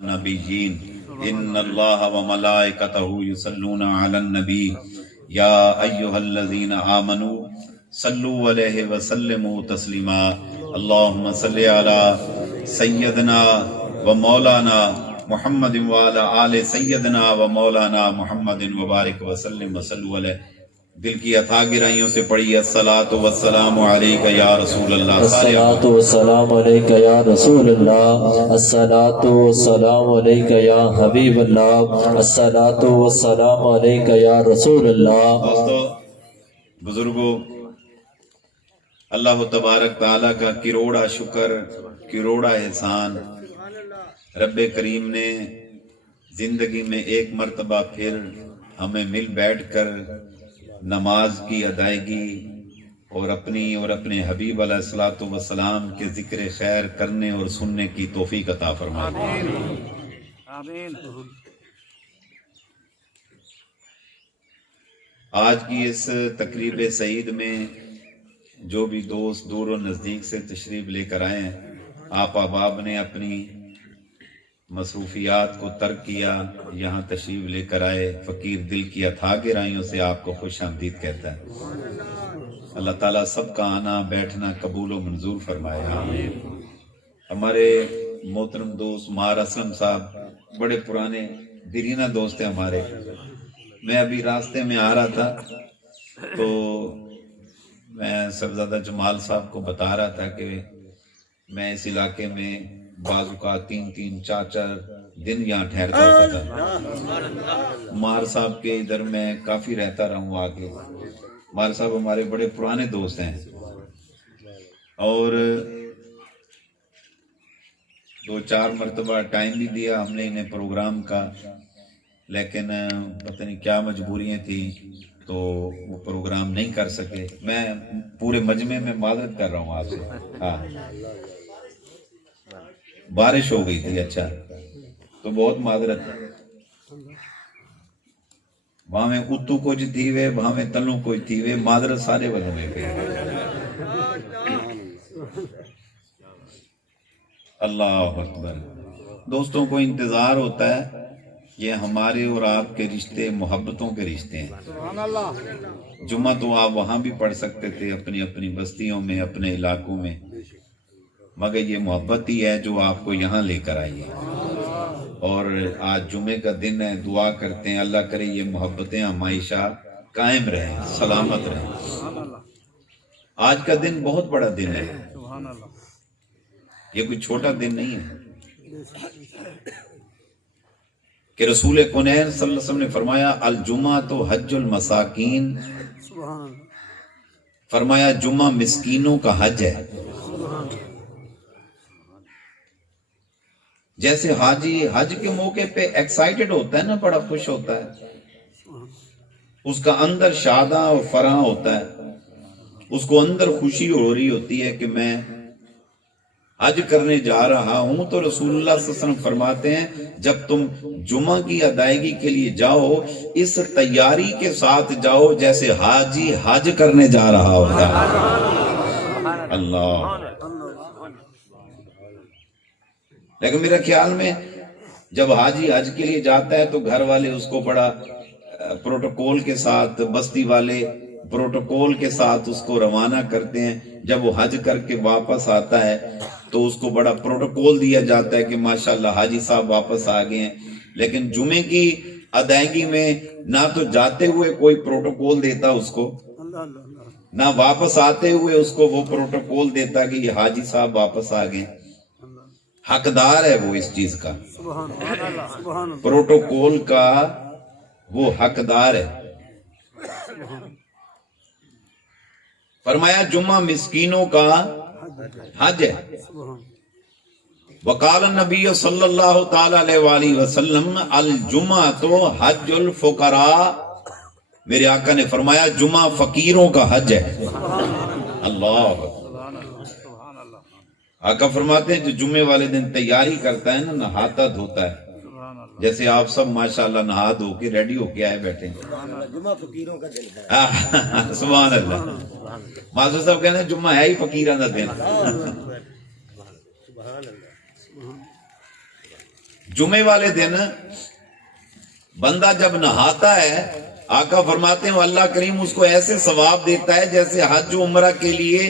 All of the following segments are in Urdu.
نبیین ان اللہ و ملائکتہ یصلون علی النبی یا ایہا الذین آمنوا صلوا علیہ وسلموا تسلیما اللہم صلی علی سیدنا و مولانا محمد وعلی آل سیدنا و مولانا محمد وبارک وسلم وصلوا علیہ. دل کی عطا گرائیوں سے پڑھی الصلاۃ والسلام علیک یا رسول اللہ. الصلاۃ والسلام علیک یا رسول اللہ. الصلاۃ والسلام علیک یا حبیب اللہ. الصلاۃ والسلام علیک یا رسول اللہ. دوستو بزرگوں، اللہ تبارک تعالیٰ کا کروڑا شکر، کروڑا احسان. رب کریم نے زندگی میں ایک مرتبہ پھر ہمیں مل بیٹھ کر نماز کی ادائیگی اور اپنے حبیب علیہ الصلوۃ والسلام کے ذکر خیر کرنے اور سننے کی توفیق عطا فرمائے. آمین. آج کی اس تقریب سعید میں جو بھی دوست دور و نزدیک سے تشریف لے کر آئے ہیں، آپ احباب نے اپنی مصروفیات کو ترک کیا، یہاں تشریف لے کر آئے. فقیر دل کی اتھا گہرائیوں سے آپ کو خوش آمدید کہتا ہے. اللہ تعالیٰ سب کا آنا بیٹھنا قبول و منظور فرمائے. آمین. ہمارے محترم دوست مار اسلم صاحب بڑے پرانے دیرینہ دوست ہیں ہمارے. میں ابھی راستے میں آ رہا تھا تو میں صاحبزادہ جمال صاحب کو بتا رہا تھا کہ میں اس علاقے میں بعض اوقات 3-4 دن یہاں ٹھہرتا ہوتا تھا. مار صاحب کے ادھر میں کافی رہتا رہا ہوں آگے. مار صاحب ہمارے بڑے پرانے دوست ہیں اور 2-4 مرتبہ ٹائم بھی دیا ہم نے انہیں پروگرام کا، لیکن پتہ نہیں کیا مجبوریاں تھیں تو وہ پروگرام نہیں کر سکے. میں پورے مجمع میں معذرت کر رہا ہوں آپ سے. ہاں، بارش ہو گئی تھی. اچھا تو بہت معذرت ہے. وہاں میں اتو کچھ تھی وے، وہاں میں تلوں کچھ تھی وے، معذرت سارے والوں میں گئی. اللہ اکبر. دوستوں کو انتظار ہوتا ہے، یہ ہمارے اور آپ کے رشتے محبتوں کے رشتے ہیں. جمعہ تو آپ وہاں بھی پڑھ سکتے تھے اپنی اپنی بستیوں میں، اپنے علاقوں میں، مگر یہ محبت ہی ہے جو آپ کو یہاں لے کر آئی ہے. اور آج جمعے کا دن ہے، دعا کرتے ہیں اللہ کرے یہ محبتیں ہمیشہ قائم رہیں، سلامت رہیں. آج کا دن بہت بڑا دن ہے، یہ کوئی چھوٹا دن نہیں ہے کہ رسول کونین صلی اللہ علیہ وسلم نے فرمایا الجمعہ تو حج المساکین، فرمایا جمعہ مسکینوں کا حج ہے. جیسے حاجی حج کے موقع پہ ایکسائٹڈ ہوتا ہے نا، بڑا خوش ہوتا ہے، اس کا اندر شاداں اور فرح ہوتا ہے، اس کو اندر خوشی ہو رہی ہوتی ہے کہ میں حج کرنے جا رہا ہوں. تو رسول اللہ صلی اللہ علیہ وسلم فرماتے ہیں جب تم جمعہ کی ادائیگی کے لیے جاؤ اس تیاری کے ساتھ جاؤ جیسے حاجی حج کرنے جا رہا ہوتا ہے. اللہ. لیکن میرے خیال میں جب حاجی حج کے لیے جاتا ہے تو گھر والے اس کو بڑا پروٹوکول کے ساتھ، بستی والے پروٹوکول کے ساتھ اس کو روانہ کرتے ہیں. جب وہ حج کر کے واپس آتا ہے تو اس کو بڑا پروٹوکول دیا جاتا ہے کہ ماشاءاللہ حاجی صاحب واپس آ گئے ہیں. لیکن جمعے کی ادائیگی میں نہ تو جاتے ہوئے کوئی پروٹوکول دیتا اس کو، نہ واپس آتے ہوئے اس کو وہ پروٹوکول دیتا کہ یہ حاجی صاحب واپس آ گئے. حقدار ہے وہ اس چیز کا، پروٹوکول کا وہ حقدار ہے. فرمایا جمعہ مسکینوں کا حج ہے. وقال النبی صلی اللہ تعالی علیہ وآلہ وسلم الجمعہ تو حج الفقراء، میرے آقا نے فرمایا جمعہ فقیروں کا حج ہے. اللہ. آقا فرماتے ہیں جو جمعے والے دن تیاری کرتا ہے نا، نہاتا دھوتا ہے، جیسے آپ سب ماشاءاللہ نہا دھو کے ریڈی ہو کے آئے بیٹھے ہیں. جمعہ فقیروں کا دن ہے. سبحان اللہ. ماسٹر صاحب کہتے ہیں جمعہ ہے ہی فقیراں دا دن. جمعے والے دن بندہ جب نہاتا ہے آقا فرماتے ہیں اللہ کریم اس کو ایسے ثواب دیتا ہے جیسے حج و عمرہ کے لیے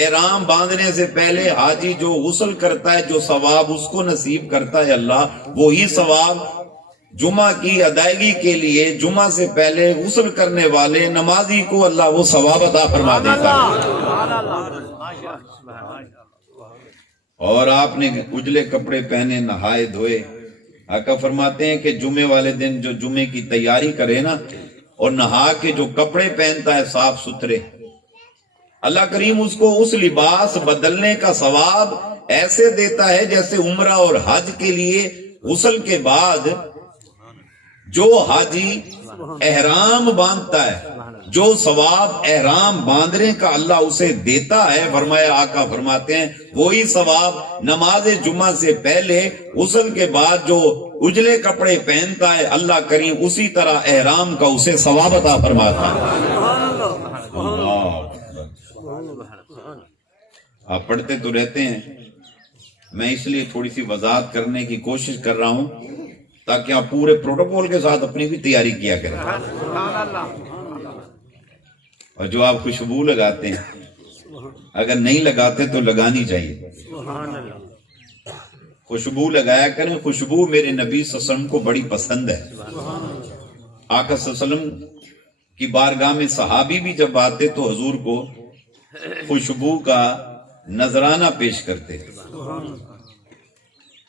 احرام باندھنے سے پہلے حاجی جو غسل کرتا ہے جو ثواب اس کو نصیب کرتا ہے اللہ وہی ثواب جمعہ کی ادائیگی کے لیے جمعہ سے پہلے غسل کرنے والے نمازی کو اللہ وہ ثواب عطا فرما دیتا ہے۔ اور آپ نے اجلے کپڑے پہنے نہائے دھوئے، آقا فرماتے ہیں کہ جمعے والے دن جو جمعے کی تیاری کرے نا اور نہا کے جو کپڑے پہنتا ہے صاف ستھرے، اللہ کریم اس کو اس لباس بدلنے کا ثواب ایسے دیتا ہے جیسے عمرہ اور حج کے لیے غسل کے بعد جو حاجی احرام باندھتا ہے جو ثواب احرام باندھنے کا اللہ اسے دیتا ہے، فرمایا آقا فرماتے ہیں وہی ثواب نماز جمعہ سے پہلے غسل کے بعد جو اجلے کپڑے پہنتا ہے اللہ کریم اسی طرح احرام کا اسے ثواب عطا فرماتا ہے۔ آپ پڑھتے تو رہتے ہیں، میں اس لیے تھوڑی سی وضاحت کرنے کی کوشش کر رہا ہوں تاکہ آپ پورے پروٹوکول کے ساتھ اپنی بھی تیاری کیا کریں۔ اور جو آپ خوشبو لگاتے ہیں اگر نہیں لگاتے تو لگانی چاہیے، خوشبو لگایا کریں، خوشبو میرے نبی صلی اللہ علیہ وسلم کو بڑی پسند ہے۔ آقا صلی اللہ علیہ وسلم کی بارگاہ میں صحابی بھی جب آتے تو حضور کو خوشبو کا نذرانہ پیش کرتے۔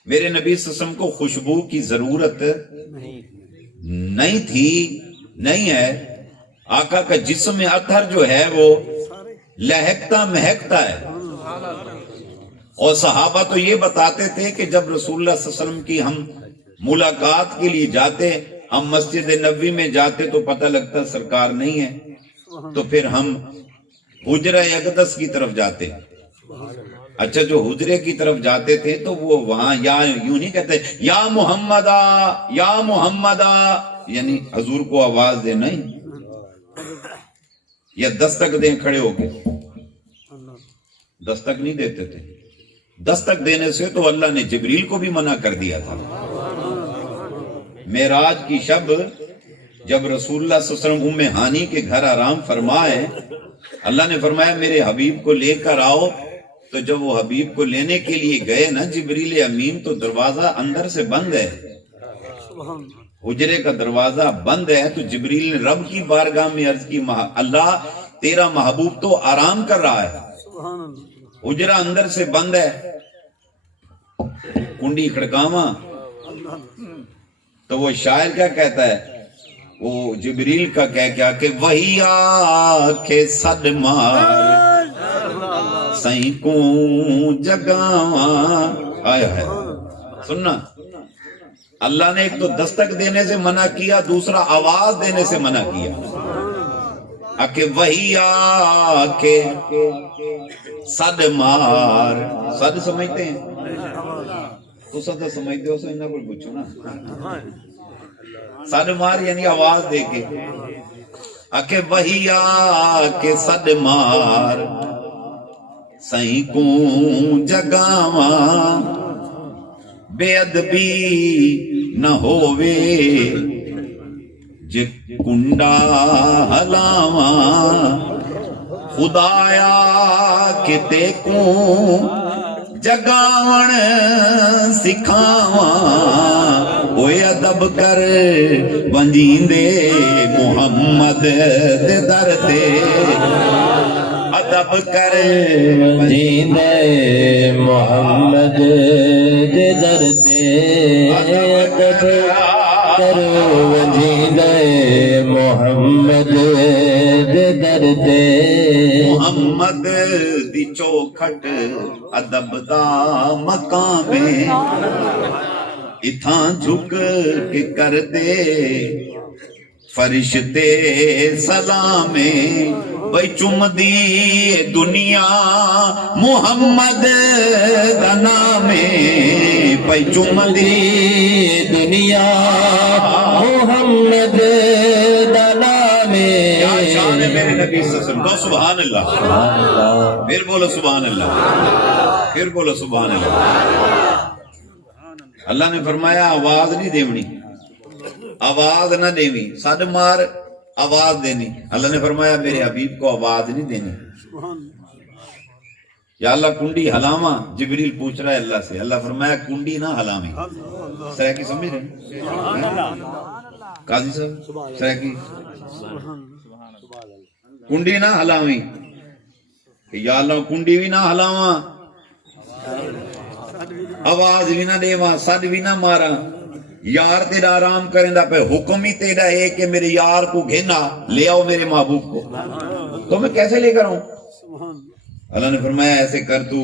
میرے نبی صلی اللہ علیہ وسلم کو خوشبو کی ضرورت نہیں تھی، نہیں ہے۔ آقا کا جسم اطہر جو ہے وہ لہکتا مہکتا ہے، اور صحابہ تو یہ بتاتے تھے کہ جب رسول اللہ صلی اللہ علیہ وسلم کی ہم ملاقات کے لیے جاتے، ہم مسجد نبوی میں جاتے تو پتہ لگتا سرکار نہیں ہے، تو پھر ہم حجرہ اقدس کی طرف جاتے۔ اچھا جو حجرے کی طرف جاتے تھے تو وہ وہاں یا یوں نہیں کہتے یا محمدہ یا محمدہ، یعنی حضور کو آواز دے نہیں، یا دستک دیں کھڑے ہو کے، دستک نہیں دیتے تھے۔ دستک دینے سے تو اللہ نے جبریل کو بھی منع کر دیا تھا۔ معراج کی شب جب رسول اللہ صلی اللہ علیہ وسلم ام ہانی کے گھر آرام فرمائے، اللہ نے فرمایا میرے حبیب کو لے کر آؤ، تو جب وہ حبیب کو لینے کے لیے گئے نا جبریل امین، تو دروازہ اندر سے بند ہے، حجرے کا دروازہ بند ہے، تو جبریل نے رب کی بارگاہ میں عرض کی اللہ تیرا محبوب تو آرام کر رہا ہے، حجرہ اندر سے بند ہے، کنڈی کھڑکاواں۔ تو وہ شاعر کیا کہتا ہے، وہ جبریل کا کہہ کہ وہی آکھے صد مار سائیں کو جگاواں، آیا ہے سننا۔ اللہ نے ایک تو دستک دینے سے منع کیا، دوسرا آواز دینے سے منع کیا کہ وہی آکے صد مار۔ صد سمجھتے ہیں تو صد سمجھتے ہو، سمجھنا کوئی پوچھو نا، صد مار یعنی آواز دے کے، کہ وہی آکے صد مار سائیں کو جگاواں، بے ادبی نہ ہووے جے کنڈا ہلاواں، خدایا کہ تے کو جگاون سکھاواں، اوے ادب کر ونجیندے محمد دے در تے، ادب کر ونجیندے محمد دے در تے، ادب کر ونجیندے محمد دے در تے، محمد دی چوکھٹ ادب دا مقام اتھاں جھک کے کر دے فرشتے سلامے، بھئی چم دی دنیا محمد دا نامے، بھئی چم دی دنیا محمد دا نامے، شان ہے میرے نبی صلی اللہ علیہ وسلم، سبحان اللہ، پھر بولو سبحان اللہ، پھر بولو سبحان اللہ۔ اللہ نے فرمایا آواز نہیں دیونی، آواز نہ دیوی، سد مار آواز دینی۔ اللہ نے فرمایا میرے حبیب کو آواز نہیں دینی۔ یا اللہ کنڈی ہلاواں، جبریل پوچھ رہا ہے اللہ سے، اللہ فرمایا کنڈی نہ ہلاویں۔ سرائکی سمجھ رہے ہیں قاضی صاحب؟ سرائکی کنڈی نہ ہلاویں، یا اللہ کنڈی بھی نہ ہلاواں، آواز بھی نہ دیواں، سد بھی نہ ماراں۔ یار تیرا آرام کریں دا پہ حکم ہی تیرا ہے کہ میرے یار کو گھنا لے آؤ میرے محبوب کو، تو میں کیسے لے کر آؤں؟ اللہ نے فرمایا ایسے کر تو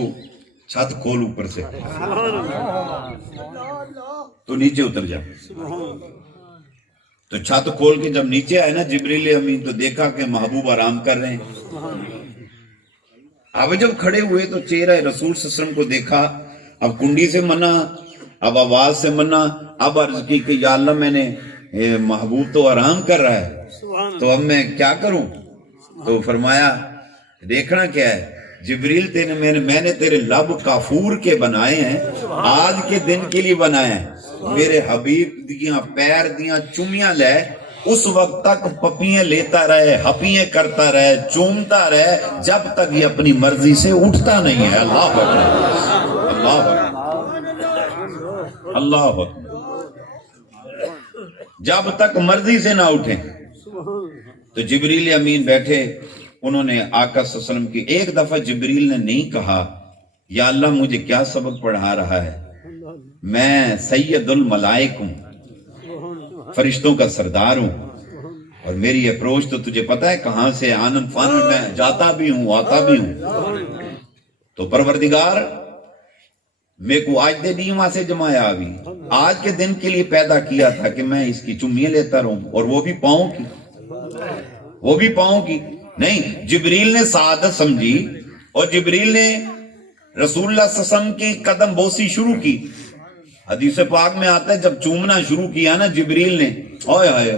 چھت کھول اوپر سے، تو نیچے اتر جا۔ تو چھت کھول کے جب نیچے آئے نا جبریل امین، تو دیکھا کہ محبوب آرام کر رہے ہیں۔ اب جب کھڑے ہوئے تو چہرہ رسول صلی اللہ علیہ وسلم کو دیکھا، اب کنڈی سے منع، اب آواز سے منع، اب عرض کی کہ یا اللہ میں نے محبوب تو آرام کر رہا ہے، تو اب میں کیا کروں؟ تو فرمایا دیکھنا کیا ہے جبریل، میں نے تیرے لب کافور کے بنائے ہیں، آج کے دن کے لیے بنائے ہیں۔ میرے حبیب دیاں پیر دیاں چومیاں لے، اس وقت تک پپیاں لیتا رہے، ہپیاں کرتا رہے، چومتا رہے، جب تک یہ اپنی مرضی سے اٹھتا نہیں ہے۔ اللہ اکبر، اللہ اکبر، اللہ اکبر، جب تک مرضی سے نہ اٹھیں۔ تو جبریل امین بیٹھے، انہوں نے آقا صلی اللہ علیہ وسلم کی، ایک دفعہ جبریل نے نہیں کہا یا اللہ مجھے کیا سبق پڑھا رہا ہے، میں سید الملائک ہوں، فرشتوں کا سردار ہوں، اور میری اپروچ تو تجھے پتہ ہے کہاں سے، آنن فانن میں جاتا بھی ہوں آتا بھی ہوں۔ تو پروردگار میں کو آج دے دیمہ سے جمایا ابھی، آج کے دن کے لیے پیدا کیا تھا کہ میں اس کی چمیاں لیتا رہوں، اور وہ بھی پاؤں کی، وہ بھی پاؤں کی۔ نہیں، جبریل نے سعادت سمجھی، اور جبریل نے رسول اللہ صلی اللہ علیہ وسلم کی قدم بوسی شروع کی۔ حدیث پاک میں آتا ہے جب چومنا شروع کیا نا جبریل نے، اوئے ہوئے،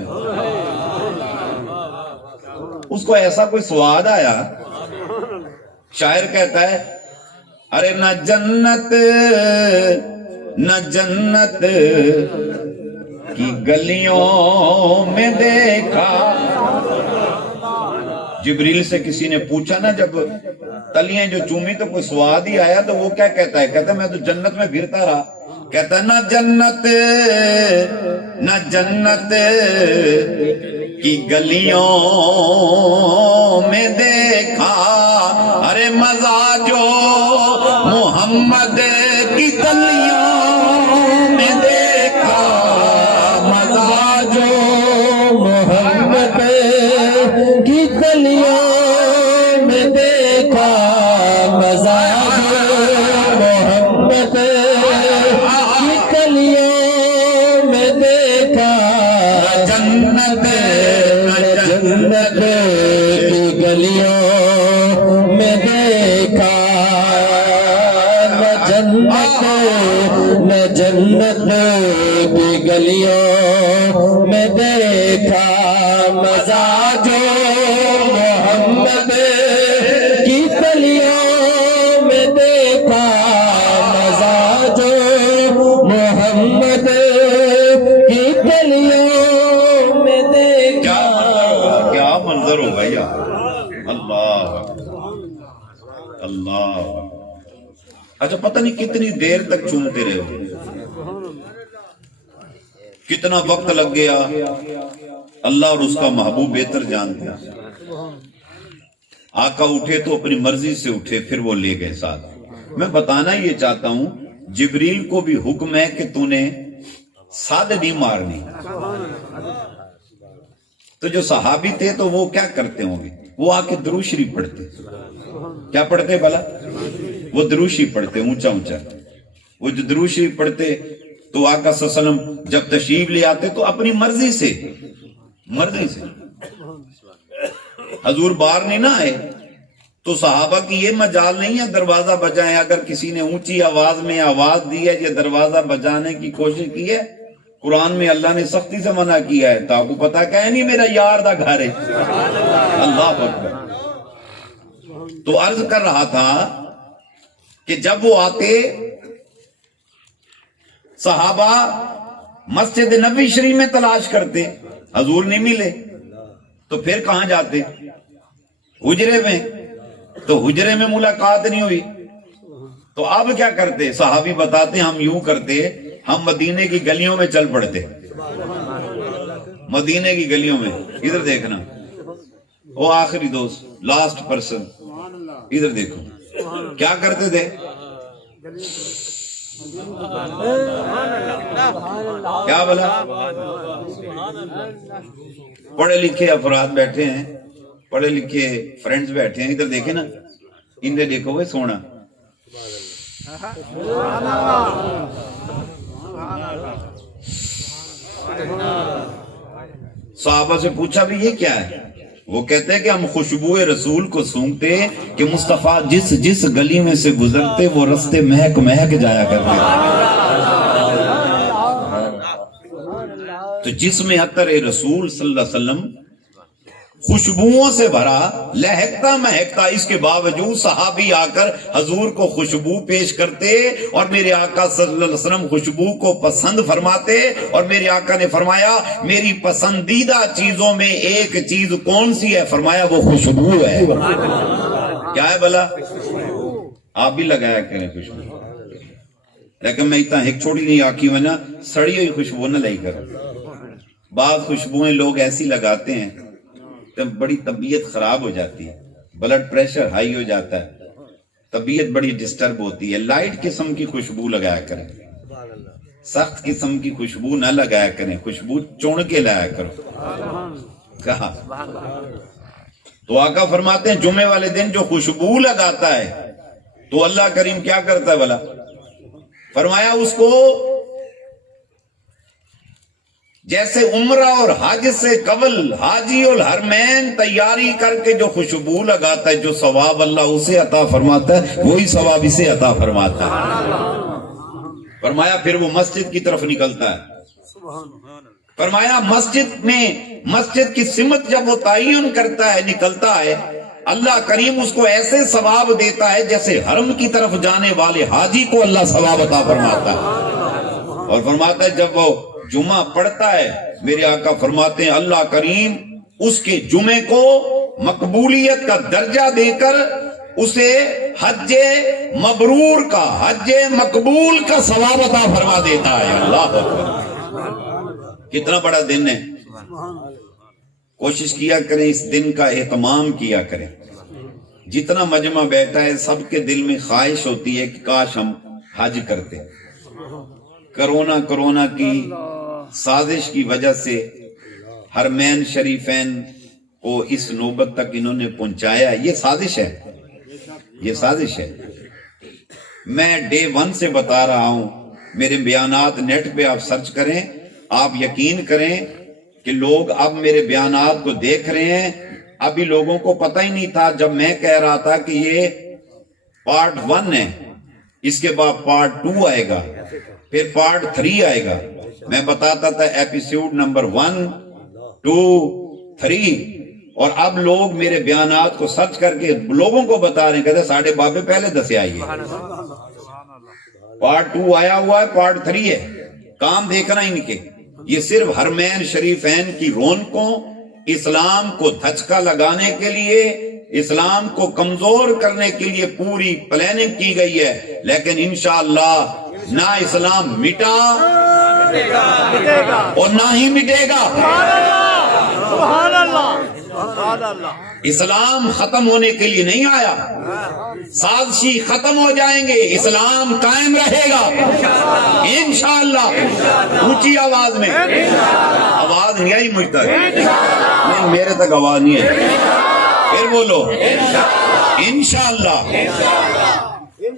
اس کو ایسا کوئی سواد آیا، شاعر کہتا ہے ارے نہ جنت نہ جنت کی گلیوں میں دیکھا۔ جبریل سے کسی نے پوچھا نا جب تلیاں جو چومی تو کوئی سواد ہی آیا، تو وہ کیا کہتا ہے؟ کہتا ہے میں تو جنت میں پھرتا رہا۔ کہتا ہے نہ جنت نہ جنت کی گلیوں میں دیکھا، ارے مزہ جو محمد کی گلیوں میں دیکھا، مزہ جو محمد کی گلیوں میں دیکھا، مزہ محمد کی گلیوں میں دیکھا، جنت جنت کی گلیوں میں دیکھا، نہ جنت کی گلیوں میں دیکھا، مزہ جو محمد کی گلیوں میں دیکھا، مزہ جو محمد کی گلیوں میں دیکھا۔ کیا منظر ہوگا یار، اللہ اللہ۔ اچھا پتہ نہیں کتنی دیر تک چومتے رہے، کتنا وقت لگ گیا، اللہ اور اس کا محبوب بہتر جانتے ہیں۔ آقا اٹھے تو اپنی مرضی سے اٹھے، پھر وہ لے گئے ساتھ۔ میں بتانا یہ چاہتا ہوں جبریل کو بھی حکم ہے کہ تو نے سادہ نہیں مارنی۔ تو جو صحابی تھے تو وہ کیا کرتے ہوں گے؟ وہ آ کے درود شریف پڑھتے۔ کیا پڑھتے بھلا؟ وہ درود شریف پڑھتے، اونچا اونچا۔ وہ جو درود شریف پڑھتے تو آقا صلی اللہ علیہ وسلم جب تشریف لے آتے تو اپنی مرضی سے حضور باہر نہیں نہ آئے، تو صحابہ کی یہ مجال نہیں ہے دروازہ بجائیں۔ اگر کسی نے اونچی آواز میں آواز دی ہے یا دروازہ بجانے کی کوشش کی ہے، قرآن میں اللہ نے سختی سے منع کیا ہے، تو آپ کو پتا کہ نہیں میرا یار دا گھر ہے۔ اللہ اکبر۔ تو عرض کر رہا تھا کہ جب وہ آتے صحابہ مسجد نبی شریف میں تلاش کرتے، حضور نہیں ملے تو پھر کہاں جاتے؟ حجرے میں، تو حجرے میں ملاقات نہیں ہوئی تو اب کیا کرتے؟ صحابی بتاتے ہم یوں کرتے، ہم مدینے کی گلیوں میں چل پڑتے، مدینے کی گلیوں میں، ادھر دیکھنا وہ آخری دوست، لاسٹ پرسن، ادھر دیکھو کیا کرتے تھے؟ کیا بولا؟ پڑھے لکھے افراد بیٹھے ہیں، پڑھے لکھے فرینڈز بیٹھے ہیں، ادھر دیکھیں نا، انہیں دیکھو وہ سونا، صحابہ سے پوچھا بھی یہ کیا ہے؟ وہ کہتے ہیں کہ ہم خوشبو رسول کو سونگتے کہ مصطفیٰ جس گلی میں سے گزرتے وہ رستے مہک مہک جایا کرتے، تو جس میں عطر رسول صلی اللہ علیہ وسلم خوشبوؤں سے بھرا، لہکتا مہکتا، اس کے باوجود صحابی آ کر حضور کو خوشبو پیش کرتے اور میرے آقا صلی اللہ علیہ وسلم خوشبو کو پسند فرماتے، اور میرے آقا نے فرمایا میری پسندیدہ چیزوں میں ایک چیز کون سی ہے؟ فرمایا وہ خوشبو ہے۔ کیا ہے بھلا؟ آپ بھی لگایا کریں خوشبو، لیکن میں اتنا ایک چھوٹی نہیں آکی میں نا سڑی ہوئی خوشبو نہ لئی کر، بعض خوشبوئیں لوگ ایسی لگاتے ہیں تو بڑی طبیعت خراب ہو جاتی ہے، بلڈ پریشر ہائی ہو جاتا ہے، طبیعت بڑی ڈسٹرب ہوتی ہے۔ لائٹ قسم کی خوشبو لگایا کریں، سخت قسم کی خوشبو نہ لگایا کریں، خوشبو چون کے لایا کرو۔ کہا تو آقا فرماتے ہیں جمعے والے دن جو خوشبو لگاتا ہے تو اللہ کریم کیا کرتا ہے بھلا؟ فرمایا اس کو جیسے عمرہ اور حج سے قبل حاجی الحرمین تیاری کر کے جو خوشبو لگاتا ہے، جو ثواب اللہ اسے عطا فرماتا ہے وہی ثواب اسے عطا فرماتا ہے۔ فرمایا پھر وہ مسجد کی طرف نکلتا ہے، فرمایا مسجد کی سمت جب وہ تعین کرتا ہے، نکلتا ہے، اللہ کریم اس کو ایسے ثواب دیتا ہے جیسے حرم کی طرف جانے والے حاجی کو اللہ ثواب عطا فرماتا ہے۔ اور فرماتا ہے جب وہ جمعہ پڑھتا ہے، میرے آقا فرماتے ہیں اللہ کریم اس کے جمعے کو مقبولیت کا درجہ دے کر اسے حج مبرور کا، حج مقبول کا ثواب عطا فرما دیتا ہے۔ اللہ اکبر، کتنا بڑا دن ہے۔ کوشش کیا کریں اس دن کا اہتمام کیا کریں۔ جتنا مجمع بیٹھا ہے سب کے دل میں خواہش ہوتی ہے کہ کاش ہم حج کرتے۔ کرونا کی سازش کی وجہ سے حرمین شریفین کو اس نوبت تک انہوں نے پہنچایا، یہ سازش ہے، یہ سازش ہے۔ میں ڈے 1 سے بتا رہا ہوں، میرے بیانات نیٹ پہ آپ سرچ کریں، آپ یقین کریں کہ لوگ اب میرے بیانات کو دیکھ رہے ہیں۔ ابھی لوگوں کو پتہ ہی نہیں تھا جب میں کہہ رہا تھا کہ یہ پارٹ 1 ہے، اس کے بعد پارٹ 2 آئے گا، پھر پارٹ 3 آئے گا۔ میں بتاتا تھا ایپیسوڈ نمبر 1 2 3، اور اب لوگ میرے بیانات کو سرچ کر کے لوگوں کو بتا رہے ہیں، کہتے ہیں ساڑھے بابے پہلے دسے آئیے، پارٹ 2 آیا ہوا ہے، پارٹ 3 ہے۔ کام دیکھنا ان کے، یہ صرف حرمین شریفین کی رونقوں، اسلام کو دھچکا لگانے کے لیے، اسلام کو کمزور کرنے کے لیے پوری پلاننگ کی گئی ہے، لیکن انشاءاللہ نہ اسلام مٹا اور نہ ہی مٹے گا۔ اسلام ختم ہونے کے لیے نہیں آیا، سازشی ختم ہو جائیں گے، اسلام قائم رہے گا انشاءاللہ۔ اونچی آواز میں، آواز نہیں آئی مجھ تک؟ نہیں، میرے تک آواز نہیں ہے، پھر بولو انشاءاللہ۔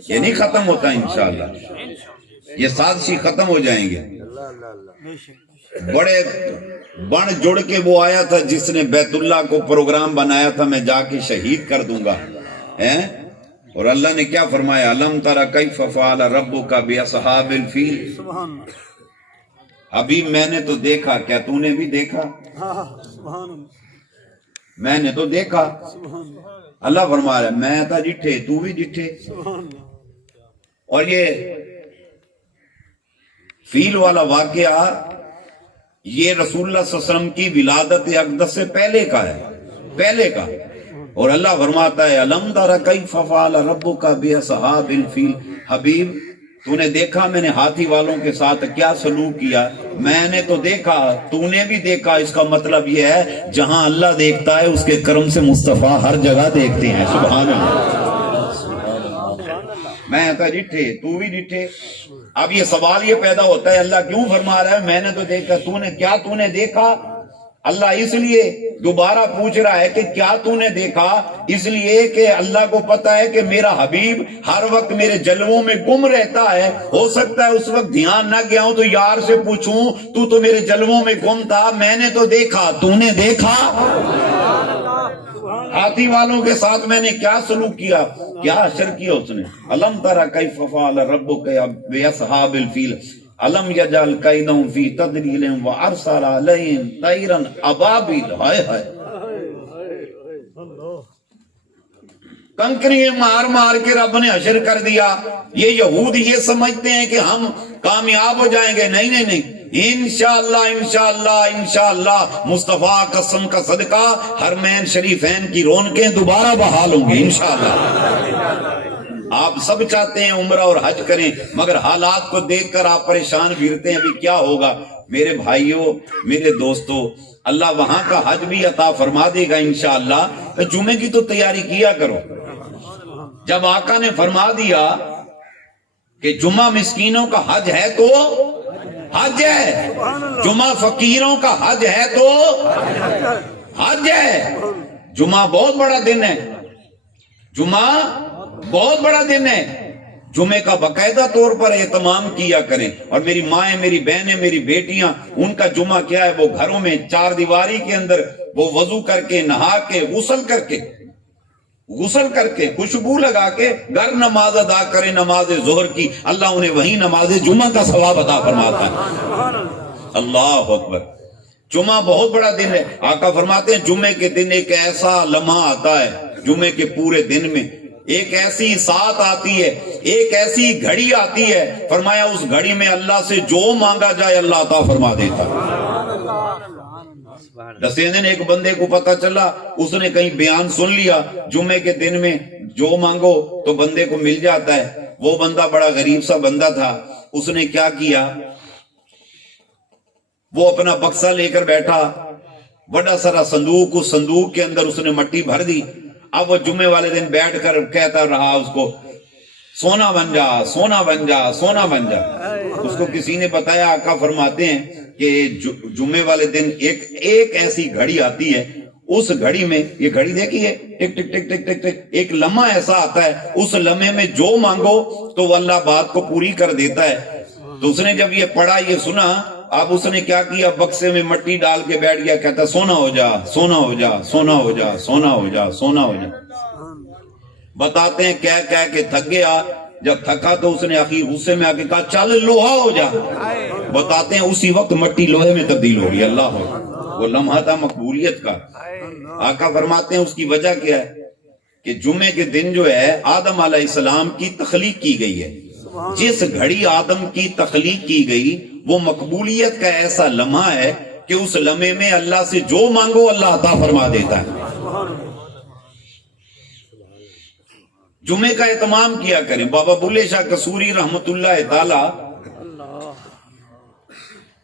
یہ نہیں ختم ہوتا انشاءاللہ، یہ سازشی ختم ہو جائیں گے۔ بڑے بڑ جڑ کے وہ آیا تھا جس نے بیت اللہ کو پروگرام بنایا تھا میں جا کے شہید کر دوں گا، اور اللہ نے کیا فرمایا؟ الم تر کیف فعل ربک باصحاب الفیل۔ ابھی میں نے تو دیکھا، کیا تو نے بھی دیکھا؟ میں نے تو دیکھا۔ اللہ فرما رہا ہے میں تھا جٹھے تو بھی جٹھے۔ اور یہ فیل والا واقعہ یہ رسول اللہ صلی اللہ علیہ وسلم کی ولادت اقدس سے پہلے کا ہے، پہلے کا. اور اللہ فرماتا ہے الم تر کیف فعل ربک باصحاب الفیل، حبیب تو نے دیکھا میں نے ہاتھی والوں کے ساتھ کیا سلوک کیا. میں نے تو دیکھا، تو نے بھی دیکھا. اس کا مطلب یہ ہے جہاں اللہ دیکھتا ہے اس کے کرم سے مصطفیٰ ہر جگہ دیکھتے ہیں. سبحان اللہ. میں کہا ڈٹھے تو بھی ڈٹھے. اب یہ سوال یہ پیدا ہوتا ہے اللہ کیوں فرما رہا ہے میں نے تو دیکھا، تو نے دیکھا؟ اللہ اس لیے دوبارہ پوچھ رہا ہے کہ کیا تو نے دیکھا؟ اس لیے کہ اللہ کو پتا ہے کہ میرا حبیب ہر وقت میرے جلووں میں گم رہتا ہے. ہو سکتا ہے اس وقت دھیان نہ گیا ہوں تو یار سے پوچھوں تو میرے جلووں میں گم تھا، میں نے تو دیکھا، تو نے دیکھا؟ ہاتھی والوں کے ساتھ میں نے کیا سلوک کیا، کیا اشر کیا اس نے. الم تر کیف فعل ربک باصحاب الفیل الم یجعل کیدہم فی تضلیل وارسل علیہم طیرا ابابیل. ہائے ہائے، کنکریاں مار مار کے رب نے حشر کر دیا. یہ یہود یہ سمجھتے ہیں کہ ہم کامیاب ہو جائیں گے. نہیں نہیں نہیں، انشاءاللہ انشاءاللہ انشاءاللہ مصطفیٰ قسم کا صدقہ حرمین شریفین کی رونقیں دوبارہ بحال ہوں گے انشاءاللہ. آپ سب چاہتے ہیں عمرہ اور حج کریں مگر حالات کو دیکھ کر آپ پریشان پھرتے ہیں ابھی کیا ہوگا. میرے بھائیوں، میرے دوستوں، اللہ وہاں کا حج بھی عطا فرما دے گا انشاءاللہ. جمعے کی تو تیاری کیا کرو. جب آقا نے فرما دیا کہ جمعہ مسکینوں کا حج ہے تو حج ہے، جمعہ فقیروں کا حج ہے تو حج ہے. جمعہ بہت بڑا دن ہے، جمعہ بہت بڑا دن ہے. جمعے کا باقاعدہ طور پر اہتمام کیا کریں. اور میری مائیں، میری بہنیں، میری بیٹیاں، ان کا جمعہ کیا ہے، وہ گھروں میں چار دیواری کے اندر وہ وضو کر کے، نہا کے، غسل کر کے خوشبو لگا کے گھر نماز ادا کریں، نماز ظہر کی. اللہ انہیں وہی نماز جمعہ کا ثواب عطا فرماتا ہے. اللہ اکبر. جمعہ بہت بڑا دن ہے. آقا فرماتے ہیں جمعے کے دن ایک ایسا لمحہ آتا ہے، جمعے کے پورے دن میں ایک ایسی ساتھ آتی ہے، ایک ایسی گھڑی آتی ہے، فرمایا اس گھڑی میں اللہ سے جو مانگا جائے اللہ عطا فرما دیتا. دسویں دن ایک بندے کو پتا چلا، اس نے کہیں بیان سن لیا جمعے کے دن میں جو مانگو تو بندے کو مل جاتا ہے. وہ بندہ بڑا غریب سا بندہ تھا. اس نے کیا کیا، وہ اپنا بکسا لے کر بیٹھا، بڑا سارا صندوق، اس صندوق کے اندر اس نے مٹی بھر دی. اب وہ جمعے والے دن بیٹھ کر کہتا رہا اس کو سونا بن جا، سونا بن جا، سونا بن جا. اس کو کسی نے بتایا، آقا فرماتے ہیں کہ جمعے والے دن ایک ایسی گھڑی آتی ہے، اس گھڑی میں، یہ گھڑی دیکھیے ٹک ٹک ٹک ٹک ٹک ٹک، ایک لمحہ ایسا آتا ہے اس لمحے میں جو مانگو تو وہ اللہ بات کو پوری کر دیتا ہے. تو اس نے جب یہ پڑھا، یہ سنا، اب اس نے کیا کیا، بکسے میں مٹی ڈال کے بیٹھ گیا، کہتا سونا ہو جا، سونا ہو جا، سونا ہو جا، سونا ہو جا، سونا ہو جا. بتاتے ہیں کہہ کے تھک گیا. جب تھکا تو اس نے آخر غصے میں آ کے کہا چل لوہا ہو جا. بتاتے ہیں اسی وقت مٹی لوہے میں تبدیل ہو گئی. اللہ ہو، وہ لمحہ تھا مقبولیت کا. آقا فرماتے ہیں اس کی وجہ کیا ہے کہ جمعے کے دن جو ہے آدم علیہ السلام کی تخلیق کی گئی ہے. جس گھڑی آدم کی تخلیق کی گئی وہ مقبولیت کا ایسا لمحہ ہے کہ اس لمحے میں اللہ سے جو مانگو اللہ عطا فرما دیتا ہے. جمعے کا اہتمام کیا کریں. بابا بلے شاہ قصوری رحمت اللہ تعالی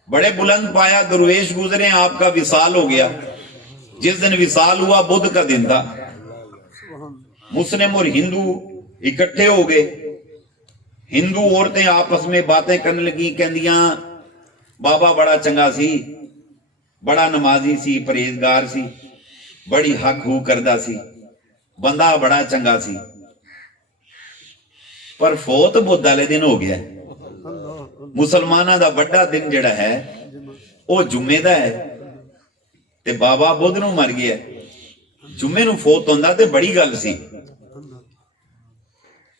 بڑے بلند پایا درویش گزرے، آپ کا وصال ہو گیا. جس دن وصال ہوا بدھ کا دن تھا. مسلم اور ہندو اکٹھے ہو گئے. ہندو عورتیں آپس میں باتیں کرنے لگی، کہندیاں بابا بڑا چنگا سی، بڑا نمازی سی، پرہیزگار سی، بڑی حق ہو کردہ سی، بندہ بڑا چنگا سی، پر فوت بدھ والے دن ہو گیا. مسلمانہ دا بڑا دن جڑا ہے وہ جمعے دا ہے تے بابا بدھ نو مر گیا. جمعے نو فوت ہوندا تے بڑی گل سی.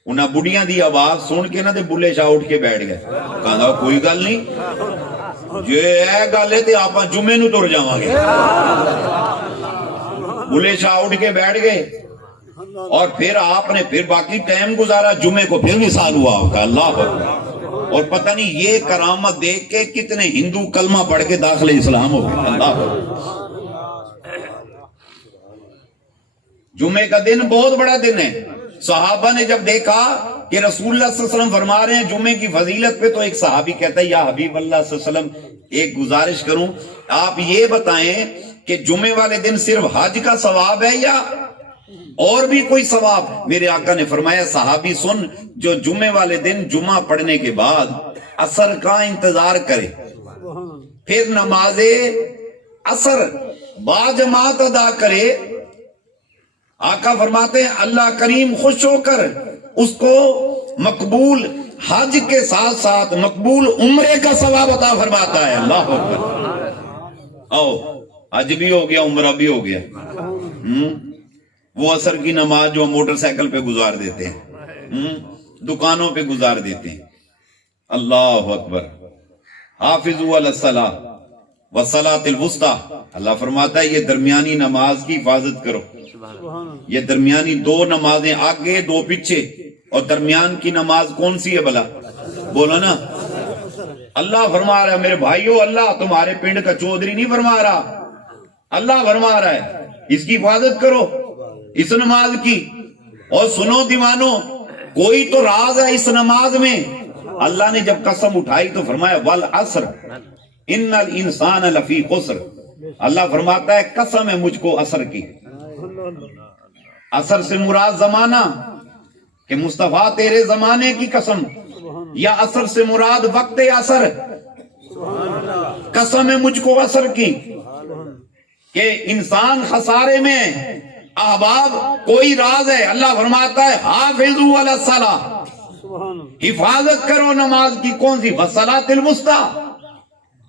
انہاں بڑیاں دی آواز سن کے نہ تے بلے شاہ اٹھ کے بیٹھ گئے. کہندا کوئی گل نہیں، جے اے گل ہے تے آپاں جمعے نو تر جاواں گے. بلے شاہ اٹھ کے بیٹھ گئے اور پھر آپ نے پھر باقی ٹائم گزارا. جمعے کو پھر وصال ہوا. اللہ اکبر. اور پتہ نہیں یہ کرامت دیکھ کے کتنے ہندو کلمہ پڑھ کے داخل اسلام ہو گئے. اللہ جمعے کا دن بہت بڑا دن ہے. صحابہ نے جب دیکھا کہ رسول اللہ صلی اللہ علیہ وسلم فرما رہے ہیں جمعے کی فضیلت پہ، تو ایک صحابی کہتا ہے یا حبیب اللہ صلی اللہ علیہ وسلم ایک گزارش کروں، آپ یہ بتائیں کہ جمعے والے دن صرف حج کا ثواب ہے یا اور بھی کوئی ثواب؟ میرے آقا نے فرمایا صحابی سن، جو جمعے والے دن جمعہ پڑھنے کے بعد عصر کا انتظار کرے، پھر نماز عصر باجماعت ادا کرے، آقا فرماتے ہیں اللہ کریم خوش ہو کر اس کو مقبول حج کے ساتھ ساتھ مقبول عمرے کا ثواب عطا فرماتا ہے. اللہ اکبر. آؤ حج بھی ہو گیا، عمرہ بھی ہو گیا. وہ عصر کی نماز جو موٹر سائیکل پہ گزار دیتے ہیں، دکانوں پہ گزار دیتے ہیں. اللہ اکبر. حافظوا علی الصلاۃ والصلاۃ الوسطیٰ. اللہ فرماتا ہے یہ درمیانی نماز کی حفاظت کرو. یہ درمیانی دو نمازیں آگے دو پیچھے، اور درمیان کی نماز کون سی ہے بھلا؟ بولو نا. اللہ فرما رہا ہے میرے بھائیو، اللہ تمہارے پنڈ کا چودھری نہیں فرما رہا، اللہ فرما رہا ہے اس کی حفاظت کرو، اس نماز کی. اور سنو دیوانو، کوئی تو راز ہے اس نماز میں. اللہ نے جب قسم اٹھائی تو فرمایا والعصر ان الانسان لفی خسر. اللہ فرماتا ہے قسم ہے مجھ کو عصر کی. عصر سے مراد زمانہ کہ مصطفیٰ تیرے زمانے کی قسم، یا عصر سے مراد وقت عصر. قسم ہے مجھ کو عصر کی کہ انسان خسارے میں. احباب کوئی راز ہے، اللہ فرماتا ہے حافظوا علی الصلاۃ، حفاظت کرو نماز کی. کون سی؟ والصلاۃ الوسطیٰ،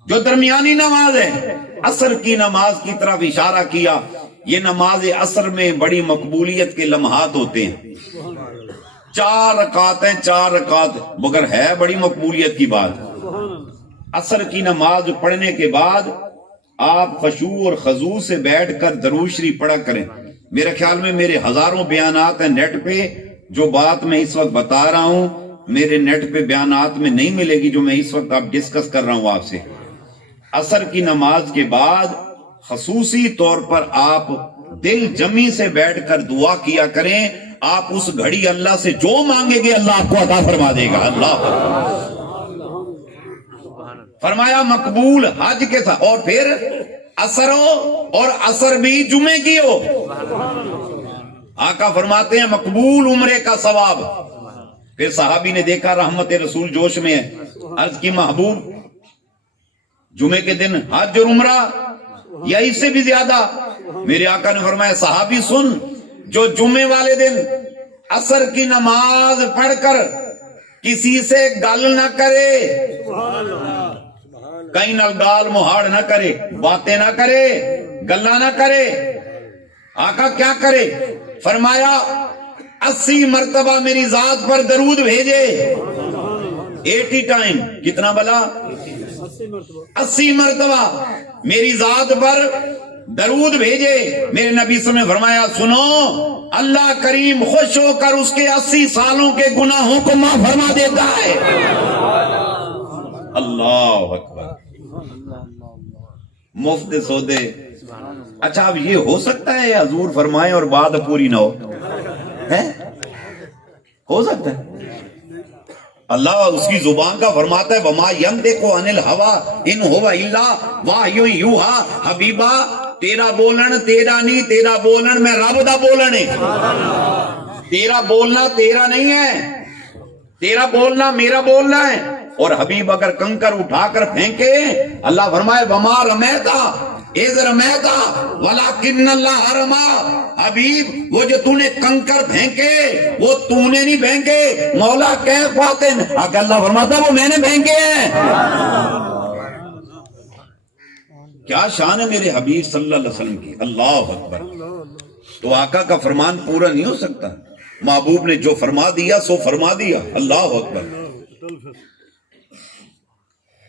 جو درمیانی نماز ہے. عصر کی نماز کی طرف اشارہ کیا. یہ نماز عصر میں بڑی مقبولیت کے لمحات ہوتے ہیں. 4 رکعت ہیں، 4 رکعت، مگر ہے بڑی مقبولیت کی بات. عصر کی نماز پڑھنے کے بعد آپ خشوع اور خضوع سے بیٹھ کر درود شریف پڑھا کریں. میرے خیال میں میرے ہزاروں بیانات ہیں نیٹ پہ، جو بات میں اس وقت بتا رہا ہوں میرے نیٹ پہ بیانات میں نہیں ملے گی جو میں اس وقت آپ ڈسکس کر رہا ہوں آپ سے. عصر کی نماز کے بعد خصوصی طور پر آپ دل جمی سے بیٹھ کر دعا کیا کریں. آپ اس گھڑی اللہ سے جو مانگیں گے اللہ آپ کو عطا فرما دے گا. اللہ فرمایا مقبول حج کے ساتھ، اور پھر عصر ہو اور عصر بھی جمعے کی ہو. آقا فرماتے ہیں مقبول عمرے کا ثواب. پھر صحابی نے دیکھا رحمت رسول جوش میں ہے، عرض کی محبوب جمعے کے دن حج اور عمرہ یا اس سے بھی زیادہ؟ میرے آقا نے فرمایا صحابی سن، جو جمعے والے دن عصر کی نماز پڑھ کر کسی سے گل نہ کرے، کہیں نہ گال مہاڑ نہ کرے، باتیں نہ کرے، گلا نہ کرے. آقا کیا کرے؟ فرمایا 80 مرتبہ میری ذات پر درود بھیجے. 80 ٹائم. کتنا بلا؟ 80 مرتبہ میری ذات پر درود بھیجے. میرے نبی صلی اللہ علیہ وسلم نے فرمایا سنو، اللہ کریم خوش ہو کر اس کے 80 سالوں کے گناہوں کو معاف فرما دیتا ہے. اللہ اکبر. مفت سودے. اچھا اب یہ ہو سکتا ہے حضور فرمائیں اور بات پوری نہ ہو سکتا ہے؟ اللہ اس کی زبان کا فرماتا ہے وما ينطق عن الهوى ان هو الا وحی یوحی. حبیبا تیرا بولن تیرا نہیں، تیرا بولن میں رب دا بولن ہے. تیرا بولنا تیرا نہیں ہے، تیرا بولنا میرا بولنا ہے. اور حبیب اگر کنکر اٹھا کر پھینکے، اللہ فرمائے وما رمیتا اذ رمیتا ولکن اللہ رما. حبیب وہ جو تو نے کنکر پھینکے وہ تو نے نہیں پھینکے. مولا کیف فاتن، اگر اللہ فرماتا وہ میں نے پھینکے ہیں. کیا شان ہے میرے حبیب صلی اللہ علیہ وسلم کی. اللہ اکبر. تو آقا کا فرمان پورا نہیں ہو سکتا. محبوب نے جو فرما دیا سو فرما دیا. اللہ اکبر.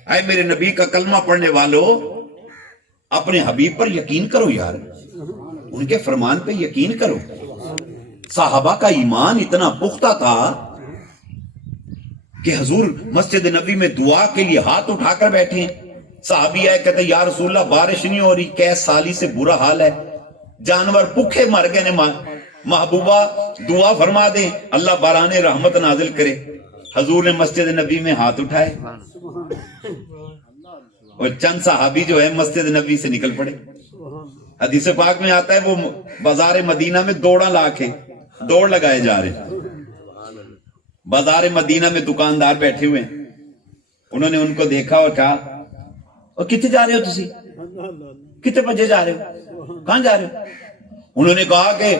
اے میرے نبی کا کلمہ پڑھنے والوں، اپنے حبیب پر یقین کرو یار، ان کے فرمان پہ یقین کرو. صحابہ کا ایمان اتنا پختہ تھا کہ حضور مسجد نبی میں دعا کے لیے ہاتھ اٹھا کر بیٹھے ہیں. صحابی آئے کہتے یا رسول اللہ بارش نہیں ہو رہی, کیس سالی سے برا حال ہے, جانور بھوکے مر گئے نے, محبوبہ دعا فرما دیں اللہ باران رحمت نازل کرے. حضور نے مسجد نبی میں ہاتھ اٹھائے اور چند صحابی جو ہے مسجد نبی سے نکل پڑے. حدیث پاک میں آتا ہے وہ بازار مدینہ میں دوڑا لا کے دوڑ لگائے جا رہے ہیں. بازار مدینہ میں دکاندار بیٹھے ہوئے ہیں, انہوں نے ان کو دیکھا اور کہا اور کتنے جا رہے ہو تسی, کتنے بجے جا رہے ہو, کہاں جا رہے ہو؟ انہوں نے کہا کہ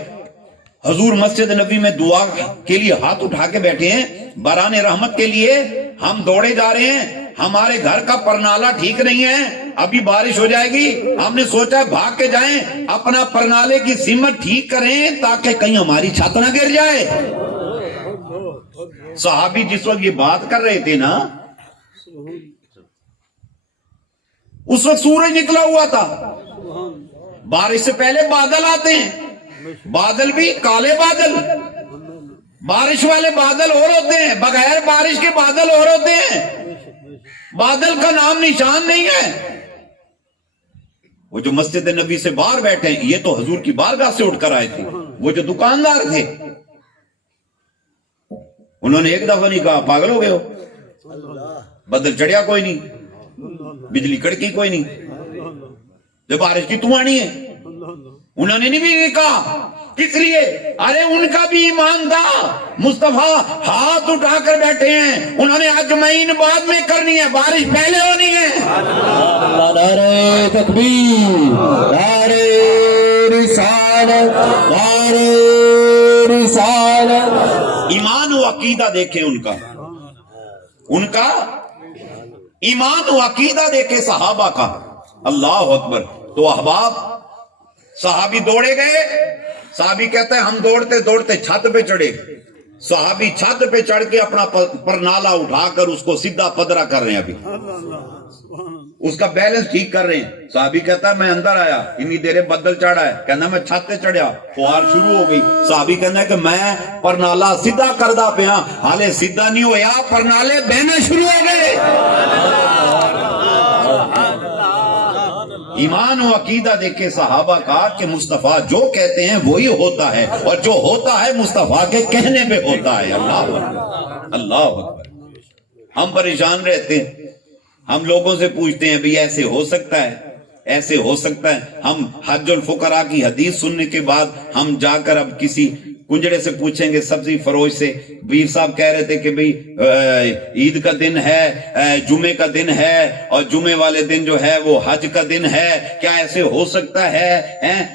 حضور مسجد نبی میں دعا کے لیے ہاتھ اٹھا کے بیٹھے ہیں, باران رحمت کے لیے ہم دوڑے جا رہے ہیں, ہمارے گھر کا پرنالہ ٹھیک نہیں ہے, ابھی بارش ہو جائے گی, ہم نے سوچا بھاگ کے جائیں اپنا پرنالے کی سمت ٹھیک کریں تاکہ کہیں ہماری چھت نہ گر جائے. صحابی جس وقت یہ بات کر رہے تھے نا, اس وقت سورج نکلا ہوا تھا. بارش سے پہلے بادل آتے ہیں, بادل بھی کالے بادل, بارش والے بادل اور ہوتے ہیں, بغیر بارش کے بادل اور ہوتے ہیں, بادل کا نام نشان نہیں ہے. وہ جو مسجد نبی سے باہر بیٹھے ہیں یہ تو حضور کی بارگاہ سے اٹھ کر آئے تھے. وہ جو دکاندار تھے انہوں نے ایک دفعہ نہیں کہا پاگل ہو گئے ہو, بدل چڑھیا کوئی نہیں, بجلی کڑکی کوئی نہیں, جو بارش کی تو آنی ہے. انہوں نے نہیں کہا, کس لیے؟ ارے ان کا بھی ایمان تھا, مصطفیٰ ہاتھ اٹھا کر بیٹھے ہیں, انہوں نے اجمعین بعد میں کرنی ہے, بارش پہلے ہونی ہے. نعرہ تکبیر, نعرہ رسالت, نعرہ رسالت. ایمان و عقیدہ دیکھیں ان کا ایمان و عقیدہ دیکھیں صحابہ کا. اللہ اکبر. تو احباب صحابی دوڑے گئے, صحابی کہتا ہے ہم دوڑتے دوڑتے چھت پہ چڑھے, صحابی چھت پہ چڑھ کے اپنا پرنالہ اٹھا کر اس کو سیدھا پدرا کر رہے ہیں, ابھی اس کا بیلنس ٹھیک کر رہے ہیں. صحابی کہتا ہے میں اندر آیا, اتنی دیر بدل چڑھا ہے, کہنا میں چھت پہ چڑھیا, فوار شروع ہو گئی. صحابی کہنا ہے کہ میں پرنالہ سیدھا کردہ پیا, حالے سیدھا نہیں ہویا, پرنالے بہنے شروع ہو گئے. ایمان و عقیدہ دیکھے صحابہ کا کہ مصطفیٰ جو کہتے ہیں وہی ہوتا ہے, اور جو ہوتا ہے مصطفیٰ کے کہنے پہ ہوتا ہے. اللہ اکبر, اللہ اکبر. ہم پریشان رہتے ہیں, ہم لوگوں سے پوچھتے ہیں بھی ایسے ہو سکتا ہے, ایسے ہو سکتا ہے. ہم حج الفقراء کی حدیث سننے کے بعد ہم جا کر اب کسی کنجڑے سے پوچھیں گے, سبزی فروش سے, ویر صاحب کہہ رہے تھے کہ بھئی عید کا دن ہے, جمعے کا دن ہے, اور جمعے والے دن جو ہے وہ حج کا دن ہے, کیا ایسے ہو سکتا ہے؟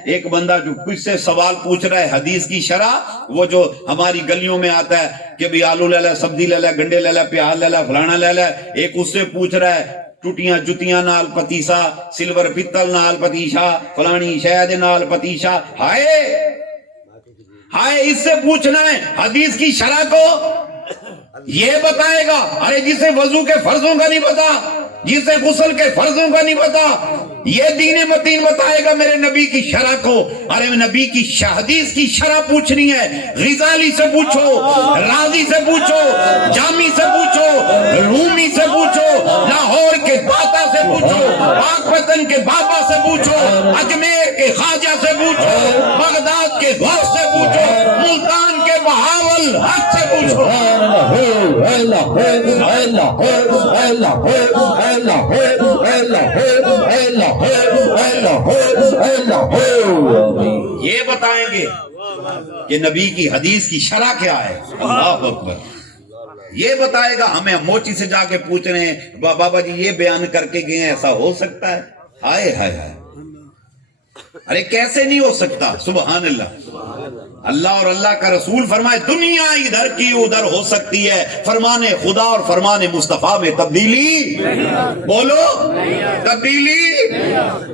ایک بندہ جو کچھ سے سوال پوچھ رہا ہے حدیث کی شرح, وہ جو ہماری گلیوں میں آتا ہے کہ بھئی آلو لے لے, سبزی لے لے, گنڈے لے لے, پیاز لے لے, فلانا لے لے, ایک اس سے پوچھ رہا ہے ٹوٹیاں جتیاں نال پتیسا, سلور پتل نال پتیشا, فلانی شہد نال پتیشا. ہائے اس سے پوچھنا ہے حدیث کی شرح کو, یہ بتائے گا. ارے جسے وضو کے فرضوں کا نہیں پتا, جسے غسل کے فرضوں کا نہیں پتا, یہ دین متین بتائے گا میرے نبی کی شرح کو. ارے نبی کی حدیث کی شرح پوچھنی ہے, غزالی سے پوچھو, راضی سے پوچھو, جامی سے پوچھو, رومی سے پوچھو, لاہور کے داتا سے پوچھو, پاک پتن کے بابا سے پوچھو, اجمیر کے خواجہ سے پوچھو, بغداد کے غوث سے پوچھو, ملتان کے بہاول حق سے پوچھو. یہ بتائیں گے کہ نبی کی حدیث کی شرح کیا ہے. اللہ اکبر. یہ بتائے گا. ہمیں موچی سے جا کے پوچھ رہے ہیں بابا جی یہ بیان کر کے گئے ہیں, ایسا ہو سکتا ہے؟ ہائے ہائے ہائے, ارے کیسے نہیں ہو سکتا. سبحان اللہ. اللہ اور اللہ کا رسول فرمائے دنیا ادھر کی ادھر ہو سکتی ہے, فرمان خدا اور فرمان مصطفیٰ میں تبدیلی, بولو تبدیلی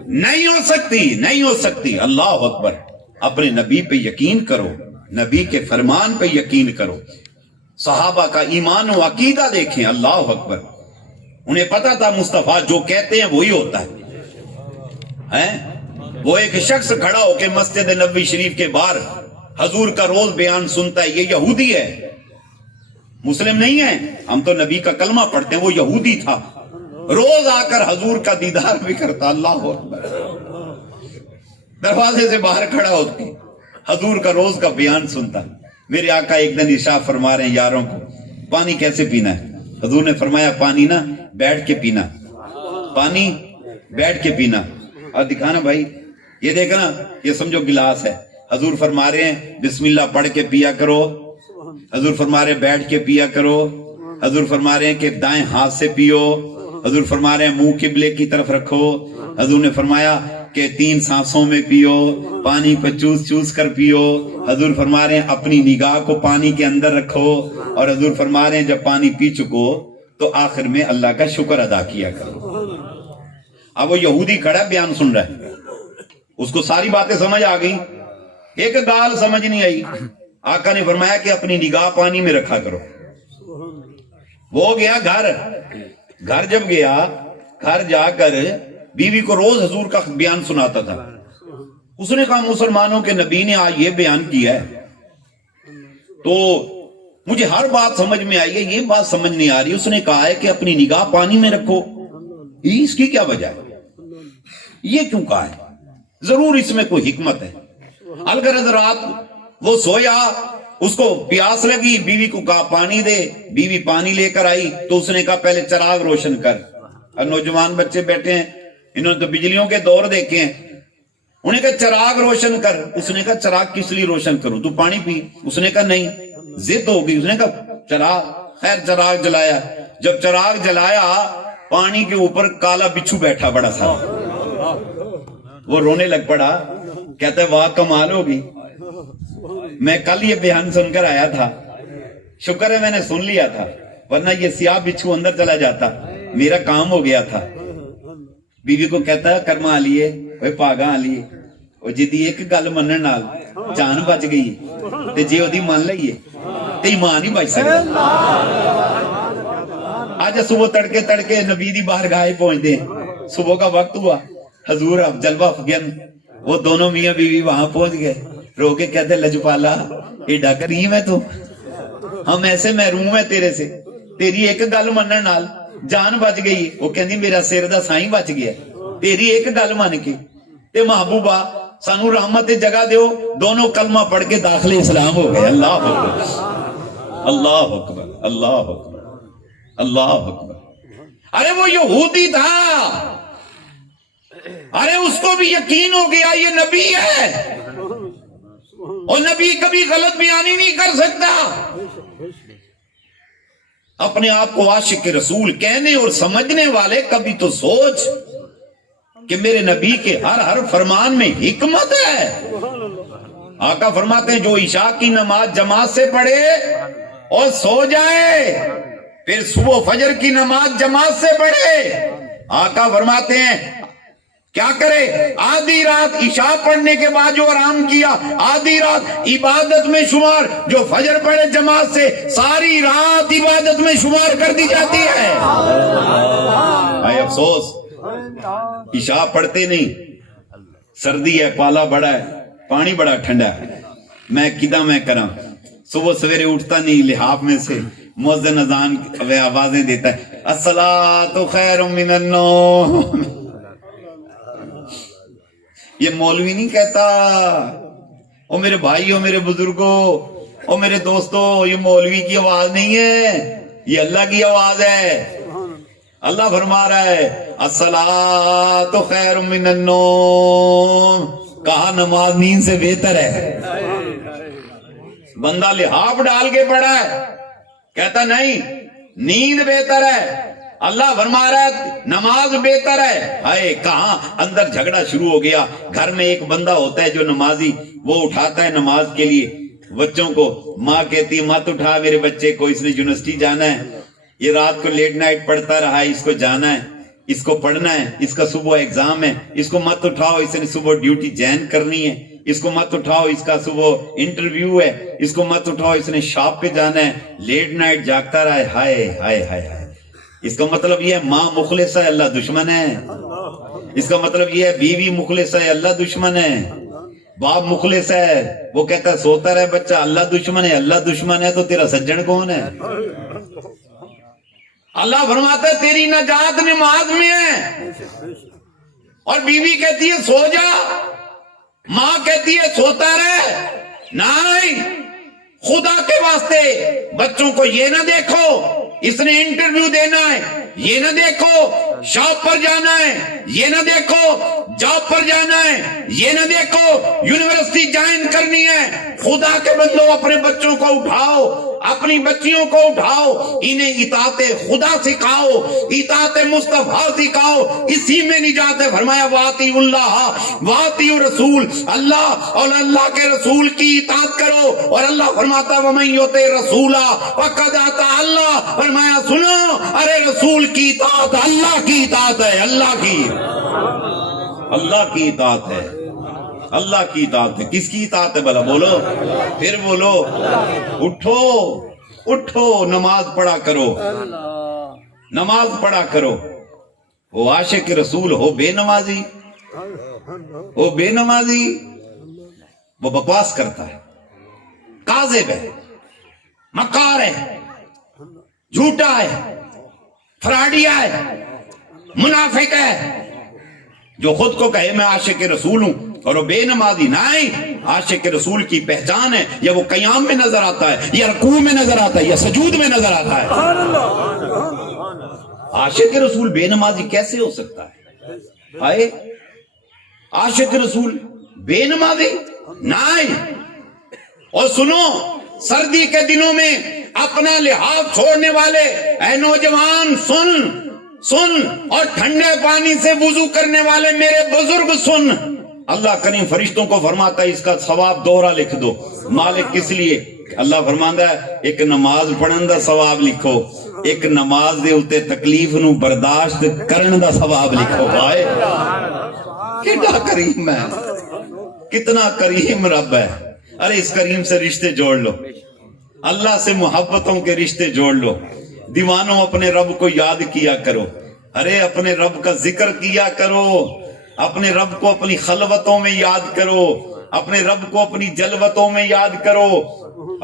نہیں ہو سکتی, نہیں ہو سکتی. اللہ اکبر. اپنے نبی پہ یقین کرو, نبی کے فرمان پہ یقین کرو. صحابہ کا ایمان و عقیدہ دیکھیں. اللہ اکبر. انہیں پتا تھا مصطفیٰ جو کہتے ہیں وہی ہوتا ہے. وہ ایک شخص کھڑا ہو کے مسجد نبوی شریف کے باہر حضور کا روز بیان سنتا ہے, یہ یہودی ہے, مسلم نہیں ہیں ہم تو نبی کا کلمہ پڑھتے ہیں. وہ یہودی تھا, روز آ کر حضور کا دیدار بھی کرتا. اللہ اکبر. دروازے سے باہر کھڑا ہو کے حضور کا روز کا بیان سنتا. میرے آقا ایک دن ارشاد فرما رہے ہیں یاروں کو پانی کیسے پینا ہے. حضور نے فرمایا پانی نا بیٹھ کے پینا, پانی بیٹھ کے پینا. اور دکھانا بھائی, یہ دیکھنا, یہ سمجھو گلاس ہے. حضور فرما رہے ہیں بسم اللہ پڑھ کے پیا کرو. حضور فرما رہے ہیں بیٹھ کے پیا کرو. حضور فرما رہے ہیں کہ دائیں ہاتھ سے پیو. حضور فرما رہے ہیں منہ قبلے کی طرف رکھو. حضور نے فرمایا کہ 3 سانسوں میں پیو, پانی کو چوس چوس کر پیو. حضور فرما رہے ہیں اپنی نگاہ کو پانی کے اندر رکھو. اور حضور فرما رہے ہیں جب پانی پی چکو تو آخر میں اللہ کا شکر ادا کیا کرو. اب وہ یہودی کھڑا بیان سن رہا ہے, اس کو ساری باتیں سمجھ آ گئی, ایک گال سمجھ نہیں آئی. آقا نے فرمایا کہ اپنی نگاہ پانی میں رکھا کرو. وہ گیا گھر جب گیا, گھر جا کر بیوی کو روز حضور کا بیان سناتا تھا. اس نے کہا مسلمانوں کے نبی نے آج یہ بیان کیا ہے تو مجھے ہر بات سمجھ میں آئی ہے, یہ بات سمجھ نہیں آ رہی. اس نے کہا ہے کہ اپنی نگاہ پانی میں رکھو. اس کی کیا وجہ ہے, یہ کیوں کہا ہے؟ ضرور اس میں کوئی حکمت ہے. الغرض رات وہ سویا, اس کو پیاس لگی, بیوی کو کہا پانی دے. بیوی پانی لے کر آئی تو اس نے کہا پہلے چراغ روشن کر. اور نوجوان بچے بیٹھے ہیں, انہوں نے تو بجلیوں کے دور دیکھے ہیں. انہیں کہا چراغ روشن کر. اس نے کہا چراغ کس لیے روشن کروں, تو پانی پی. اس نے کہا نہیں, ضد ہو گئی. اس نے کہا چراغ. خیر چراغ جلایا. جب چراغ جلایا پانی کے اوپر کالا بچھو بیٹھا بڑا سا. وہ رونے لگ پڑا, کہتا ہے واہ کمال ہوگی, میں کل یہ بیان سن کر آیا تھا, شکر ہے میں نے سن لیا تھا, ورنہ یہ سیاہ بچھو اندر چلا جاتا, میرا کام ہو گیا تھا. بیوی کو کہتا ہے کرما لیے اوے پاگا لیے, وہ جدی ایک گل منن نال جان بچ گئی تے جے اودی مان لئیے تے ایمان ہی بچ سکدا. آج صبح تڑکے نبی دی بارگاہ پہنچتے ہیں. صبح کا وقت ہوا, حضور اب جلوہ فگن. وہ دونوں میاں بیوی وہاں پہنچ گئے, رو کے کہتے لجپالا ایڈا کریم ہے تو, ہم ایسے محروم ہیں تیرے سے, تیری ایک گل منن نال جان بچ گئی. وہ کہندی میرا سر دا سائیں بچ گیا تیری ایک گل من کے. تے محبوبہ سانو رحمت جگہ دیو. دونوں کلمہ پڑھ کے داخل اسلام ہو گئے. اللہ اکبر, اللہ اکبر, اللہ اکبر, اللہ اکبر. ارے وہ یہودی تھا, ارے اس کو بھی یقین ہو گیا یہ نبی ہے, اور نبی کبھی غلط بیانی نہیں کر سکتا. اپنے آپ کو عاشق رسول کہنے اور سمجھنے والے کبھی تو سوچ کہ میرے نبی کے ہر فرمان میں حکمت ہے. آقا فرماتے ہیں جو عشاء کی نماز جماعت سے پڑھے اور سو جائے, پھر صبح فجر کی نماز جماعت سے پڑھے. آقا فرماتے ہیں کیا کرے, آدھی رات عشاء پڑھنے کے بعد جو آرام کیا, آدھی رات عبادت میں شمار. جو فجر پڑھے جماعت سے ساری رات عبادت میں شمار کر دی جاتی ہے. اے افسوس عشاء پڑھتے نہیں, سردی ہے, پالا بڑا ہے, پانی بڑا ٹھنڈا ہے, میں کدہ میں کراں. صبح سویرے اٹھتا نہیں, لحاف میں سے مؤذن اذان آوازیں دیتا ہے, الصلاۃ خیر من النوم. یہ مولوی نہیں کہتا, او میرے بھائیوں, میرے بزرگوں, او میرے دوستوں, یہ مولوی کی آواز نہیں ہے, یہ اللہ کی آواز ہے. اللہ فرما رہا ہے الصلاۃ خیر من النوم. کہا نماز نیند سے بہتر ہے. بندہ لحاف ڈال کے پڑا ہے, کہتا نہیں نیند بہتر ہے. اللہ فرما رہا ہے نماز بہتر ہے. ہائے کہاں اندر جھگڑا شروع ہو گیا. گھر میں ایک بندہ ہوتا ہے جو نمازی, وہ اٹھاتا ہے نماز کے لیے بچوں کو. ماں کہتی مت اٹھا میرے بچے کو, اس نے یونیورسٹی جانا ہے, یہ رات کو لیٹ نائٹ پڑھتا رہا ہے, اس کو جانا ہے, اس کو پڑھنا ہے, اس کا صبح ایگزام ہے, اس کو مت اٹھاؤ, اس نے صبح ڈیوٹی جوائن کرنی ہے, اس کو مت اٹھاؤ, اس کا صبح انٹرویو ہے, اس کو مت اٹھاؤ, اس نے شاپ پہ جانا ہے, لیٹ نائٹ جاگتا رہا ہے. ہائے ہائے ہائے ہائے. اس کا مطلب یہ ہے ماں مخلص ہے, اللہ دشمن ہے. اس کا مطلب یہ ہے بیوی مخلص ہے, اللہ دشمن ہے. باپ مخلص ہے، وہ کہتا ہے سوتا رہے بچہ، اللہ دشمن ہے، اللہ دشمن ہے تو تیرا سجن کون ہے؟ اللہ فرماتا ہے تیری نجات نماز میں ہے، اور بیوی کہتی ہے سو جا، ماں کہتی ہے سوتا رہے، نہیں، خدا کے واسطے بچوں کو یہ نہ دیکھو اس نے انٹرویو دینا ہے، یہ نہ دیکھو شاپ پر جانا ہے، یہ نہ دیکھو جاب پر جانا ہے، یہ نہ دیکھو یونیورسٹی جوائن کرنی ہے، خدا کے بندوں اپنے بچوں کو اٹھاؤ، اپنی بچیوں کو اٹھاؤ، انہیں اطاعت خدا سکھاؤ، اطاعت مصطفیٰ سکھاؤ، اسی میں نجات ہے۔ فرمایا واطیعوا اللہ واطیعوا الرسول، اللہ اور اللہ کے رسول کی اطاعت کرو، اور اللہ فرماتا ہے ومن یطع الرسول فقد اطاع اللہ، فرمایا سنو، ارے رسول کی اطاعت اللہ کی اطاعت ہے، اللہ کی اطاعت ہے، اللہ کی اطاعت ہے۔ کس کی اطاعت ہے بھلا بولو، پھر بولو، اٹھو اٹھو، نماز پڑھا کرو، نماز پڑھا کرو۔ وہ عاشق رسول ہو بے نمازی، وہ بے نمازی، وہ بکواس کرتا ہے، کاذب ہے، مکار ہے، جھوٹا ہے، فراڈیا ہے، منافق ہے۔ جو خود کو کہے میں عاشق رسول ہوں اور وہ بے نمازی، نہیں، عاشق رسول کی پہچان ہے، یا وہ قیام میں نظر آتا ہے، یا رکوع میں نظر آتا ہے، یا سجود میں نظر آتا ہے۔ عاشق رسول بے نمازی کیسے ہو سکتا ہے؟ آئے عاشق رسول بے نمازی نہیں۔ اور سنو، سردی کے دنوں میں اپنا لحاظ چھوڑنے والے، اے نوجوان سن، اور ٹھنڈے پانی سے وضو کرنے والے میرے بزرگ سن، اللہ کریم فرشتوں کو فرماتا ہے اس کا ثواب دوہرا لکھ دو۔ مالک کس لیے؟ اللہ فرماندا ہے ایک نماز پڑھن دا ثواب لکھو، ایک نماز دے اتے تکلیف نو برداشت کرن دا ثواب لکھو۔ بھائی کتنا کریم ہے، کتنا کریم رب ہے۔ ارے اس کریم سے رشتے جوڑ لو، اللہ سے محبتوں کے رشتے جوڑ لو۔ دیوانوں اپنے رب کو یاد کیا کرو، ارے اپنے رب کا ذکر کیا کرو، اپنے رب کو اپنی خلوتوں میں یاد کرو، اپنے رب کو اپنی جلوتوں میں یاد کرو،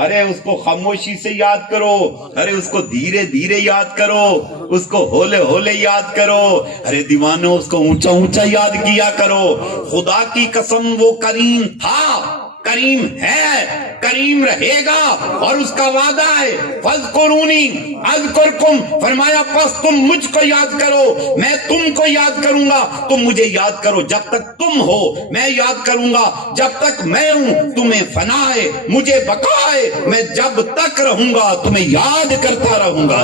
ارے اس کو خاموشی سے یاد کرو، ارے اس کو دھیرے دھیرے یاد کرو، اس کو ہولے ہولے یاد کرو، ارے دیوانوں اس کو اونچا اونچا یاد کیا کرو۔ خدا کی قسم وہ کریم تھا، کریم ہے، کریم رہے گا، اور اس کا وعدہ ہے فاذکرونی اذکرکم، فرمایا پس تم مجھ کو یاد کرو، میں تم کو یاد کروں گا، تم مجھے یاد کرو، جب تک تم ہو میں یاد کروں گا، جب تک میں ہوں تمہیں فنا ہے، مجھے بقا ہے، میں جب تک رہوں گا تمہیں یاد کرتا رہوں گا۔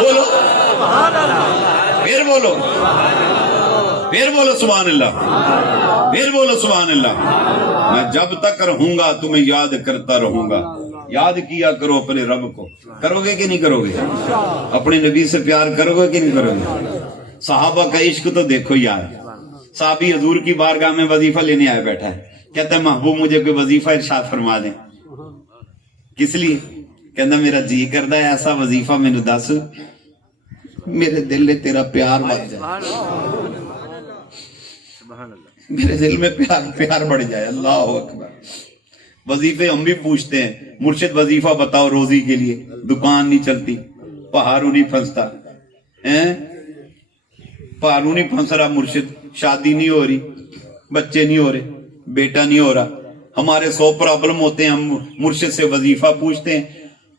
بولو، پھر بولو، پھر بولو سبحان اللہ، پھر بولو سبحان اللہ، میں جب تک رہوں گا تمہیں یاد کرتا رہوں گا۔ یاد کیا کرو اپنے رب کو، کرو گے کہ نہیں کرو گے؟ اپنے نبی سے پیار کرو گے کہ نہیں کرو گے؟ صحابہ کا عشق تو دیکھو یار، صحابی حضور کی بارگاہ میں وظیفہ لینے آئے بیٹھا ہے، کہتا ہے محبوب مجھے کوئی وظیفہ ارشاد فرما دیں۔ کس لیے؟ کہتا میرا جی کردا ہے ایسا وظیفہ میں نے دس میرے دل میں تیرا پیار بڑھ جائے، میرے دل میں پیار بڑھ جائے۔ اللہ اکبر۔ وظیفے ہم بھی پوچھتے ہیں، مرشد وظیفہ بتاؤ روزی کے لیے، دکان نہیں چلتی، پہاڑوں نہیں پھنستا، پہاڑوں نہیں پھنس رہا مرشد، شادی نہیں ہو رہی، بچے نہیں ہو رہے، بیٹا نہیں ہو رہا، ہمارے 100 پرابلم ہوتے ہیں، ہم مرشد سے وظیفہ پوچھتے ہیں۔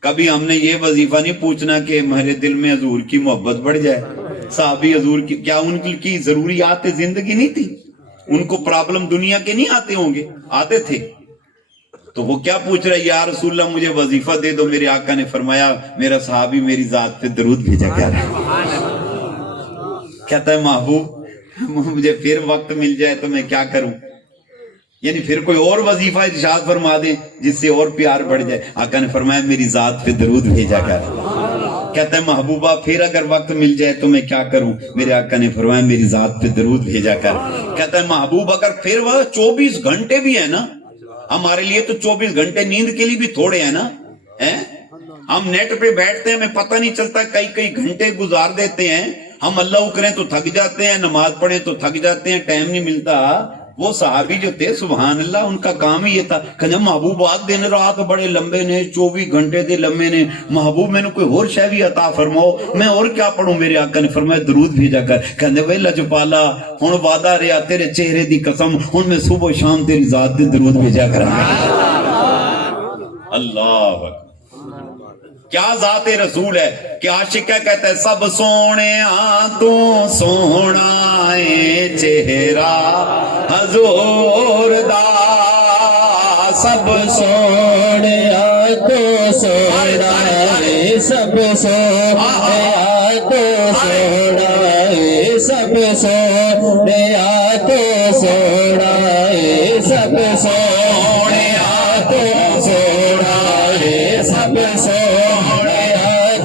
کبھی ہم نے یہ وظیفہ نہیں پوچھنا کہ میرے دل میں حضور کی محبت بڑھ جائے۔ صحابی حضور کی کیا ان کی ضروریات زندگی نہیں تھی؟ ان کو پرابلم دنیا کے نہیں آتے ہوں گے؟ آتے تھے۔ تو وہ کیا پوچھ رہا ہے، یا رسول اللہ مجھے وظیفہ دے دو۔ میرے آقا نے فرمایا میرا صحابی میری ذات پہ درود بھیجا کیا کہتا ہے محبوب مجھے پھر وقت مل جائے تو میں کیا کروں، یعنی پھر کوئی اور وظیفہ ارشاد فرما دیں جس سے اور پیار بڑھ جائے۔ آقا نے فرمایا میری ذات پہ درود بھیجا کر۔ کہتا ہے محبوبہ پھر اگر وقت مل جائے تو میں کیا کروں؟ میرے آقا نے فرمایا میری ذات پہ درود بھیجا کر۔ کہتا ہے محبوب اگر پھر وہ 24 گھنٹے بھی ہے نا، ہمارے لیے تو 24 گھنٹے نیند کے لیے بھی تھوڑے ہیں نا، ہم نیٹ پہ بیٹھتے ہیں ہمیں پتہ نہیں چلتا، کئی گھنٹے گزار دیتے ہیں، ہم اللہ کریں تو تھک جاتے ہیں، نماز پڑھیں تو تھک جاتے ہیں، ٹائم نہیں ملتا. وہ صحابی جو تھے سبحان اللہ ان کا کام ہی یہ تھا کہ محبوب آج دن رات بڑے لمبے نے، 24 گھنٹے دے لمبے نے، محبوب میں نے کوئی اور شے بھی عطا فرماؤ، میں اور کیا پڑھوں. میرے آقا نے فرمایا درود بھیجا کر. کہندے وے لجپالا ہن وعدہ رہیا تیرے چہرے دی قسم، ہن میں صبح و شام تیری ذات دے درود بھیجا کراں. اللہ اکبر. کیا ذات رسول ہے کہ عاشق کیا کہتا ہے، سب سونے تو سونا ہے چہرہ حضور دا، سب سونے تو سونا ہے، سب سونے تو سونا ہے، سب سونے تو سونا ہے، سب سونے تو سونا ہے، سب سونے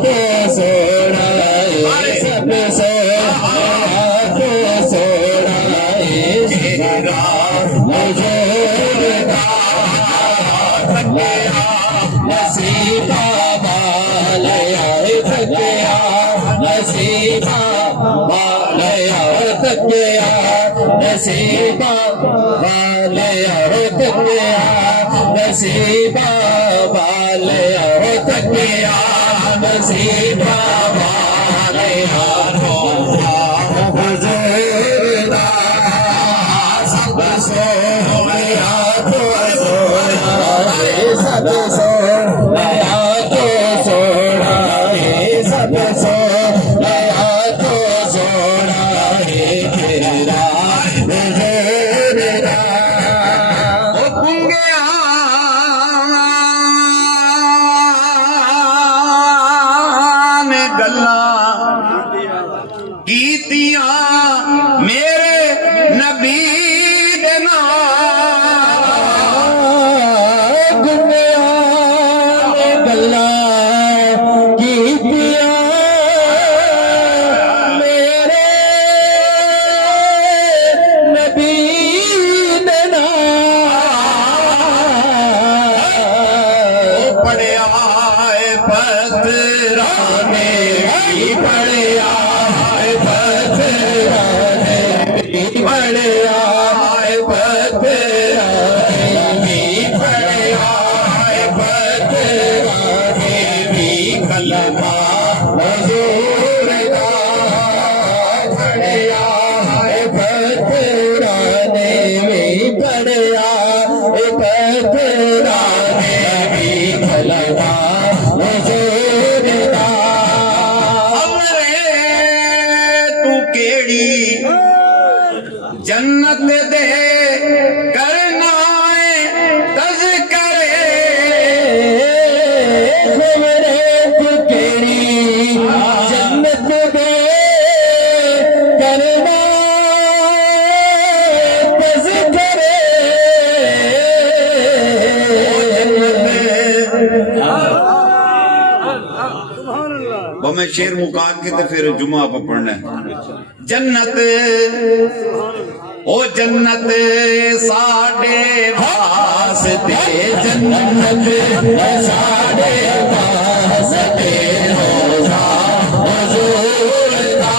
تو سونا ہے، سب سونے تو سونا ہے، چہرہ حضور دا نصیبہ والے تھکیا، نصیبہ والے تھکیا، نصیبہ والے تھکیا، نصیبہ والے تھکیا، نصیبہ والے حضور دا سب سویا تو سونا ہے، سب سویا تو سونا ہے، سب سویا تو سونا ہے، تیرا حضور دا. میں گلاں کیتیاں میرے نبی دے نال، دنیا میں گلاں کیتیاں میرے نبی دے نال، پڑھیا ہے پترانے کی، پڑھیا ہے پترانے کی، پڑھیا ہے پترانے کی، پڑھیا ہے پترانے کی، کلمہ حضور دا پڑھیا ہے پترانے کی، پڑھیا ہے پترانے کی، کلمہ حضور دا. امرے تو کیڑی جنت دے کرنا ہے تذکرے، میرے تیری جنت دے کرنا تذکرے، وہ میں شیر مکان کے تے پھر جمعہ پہ پڑھنا ہے. جنت او جنت ساڑے واسطے، جنت ساڑے واسطے روزہ حضور دا،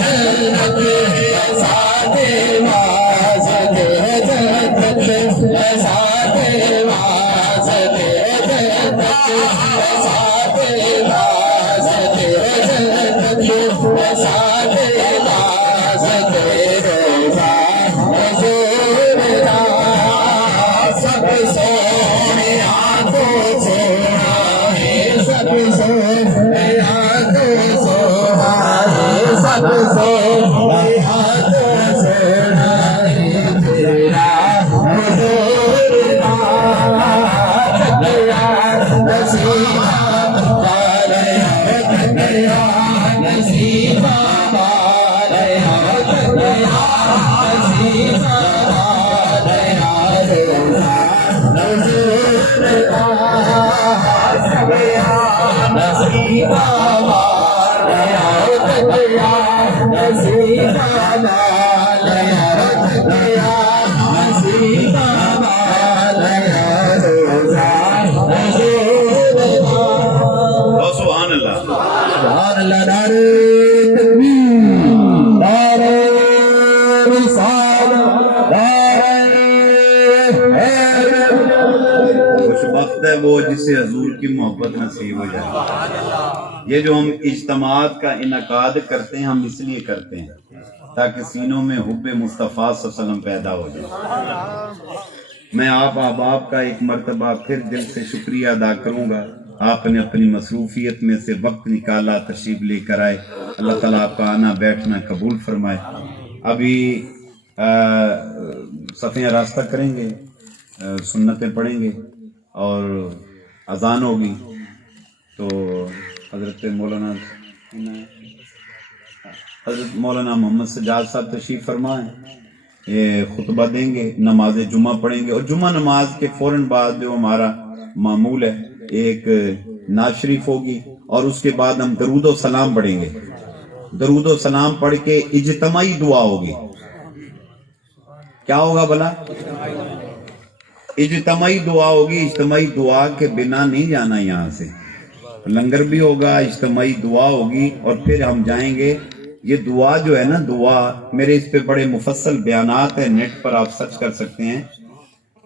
جنت ساڑے واسطے، جنت ساڑے واسطے، جنت ساڑے واسطے، جنت ساڑے واسطے روزہ حضور دا. سب سونے تو سونا ہے، سب سونے تو سونا ہے، سب سونے تو سونا ہے، تیرا حضور دا تھکیا، نصیبہ والے تھکیا، نصیبہ والے تھکیا، نصیبہ والے حضور دا تھکیا، نصیبہ والے تھکیا، نصیبہ والے تھکیا، نصیبہ والے حضور دا. سبحان اللہ. سبحان اللہ. وقت ہے وہ جسے حضور کی محبت نصیب ہو جائے. یہ جو ہم اجتماعات کا انعقاد کرتے ہیں ہم اس لیے کرتے ہیں تاکہ سینوں میں حب مصطفیٰ صلی اللہ علیہ وسلم پیدا ہو جائے. میں آپ احباب کا ایک مرتبہ پھر دل سے شکریہ ادا کروں گا. آپ نے اپنی مصروفیت میں سے وقت نکالا، تشریف لے کر آئے. اللہ تعالیٰ آپ کا آنا بیٹھنا قبول فرمائے. ابھی صفحہ راستہ کریں گے، سنتیں پڑھیں گے اور اذان ہوگی تو حضرت مولانا محمد سجاد صاحب تشریف فرمائیں، یہ خطبہ دیں گے، نماز جمعہ پڑھیں گے اور جمعہ نماز کے فوراً بعد جو ہمارا معمول ہے ایک نعت شریف ہوگی اور اس کے بعد ہم درود و سلام پڑھیں گے. درود و سلام پڑھ کے اجتماعی دعا ہوگی. کیا ہوگا بھلا؟ اجتماعی دعا ہوگی. اجتماعی دعا کے بنا نہیں جانا یہاں سے. لنگر بھی ہوگا، اجتماعی دعا ہوگی اور پھر ہم جائیں گے. یہ دعا جو ہے نا، دعا میرے اس پہ بڑے مفصل بیانات ہیں، نیٹ پر آپ سرچ کر سکتے ہیں.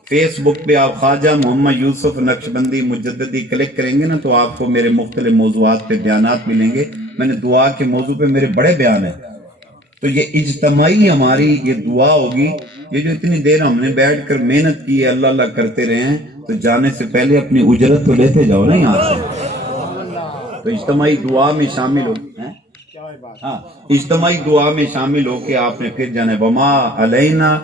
فیس بک پہ آپ خواجہ محمد یوسف نقشبندی مجددی کلک کریں گے نا تو آپ کو میرے مختلف موضوعات پہ بیانات ملیں گے. میں نے دعا کے موضوع پہ میرے بڑے بیان ہیں. تو یہ اجتماعی ہماری یہ دعا ہوگی. یہ جو اتنی دیر ہم نے بیٹھ کر محنت کی ہے، اللہ اللہ کرتے رہے ہیں، تو جانے سے پہلے اپنی اجرت تو لیتے جاؤ نا یہاں سے. تو اجتماعی دعا میں شامل ہو، ہاں اجتماعی دعا میں شامل ہو کے آپ نے پھر جانا ہے. وما علینا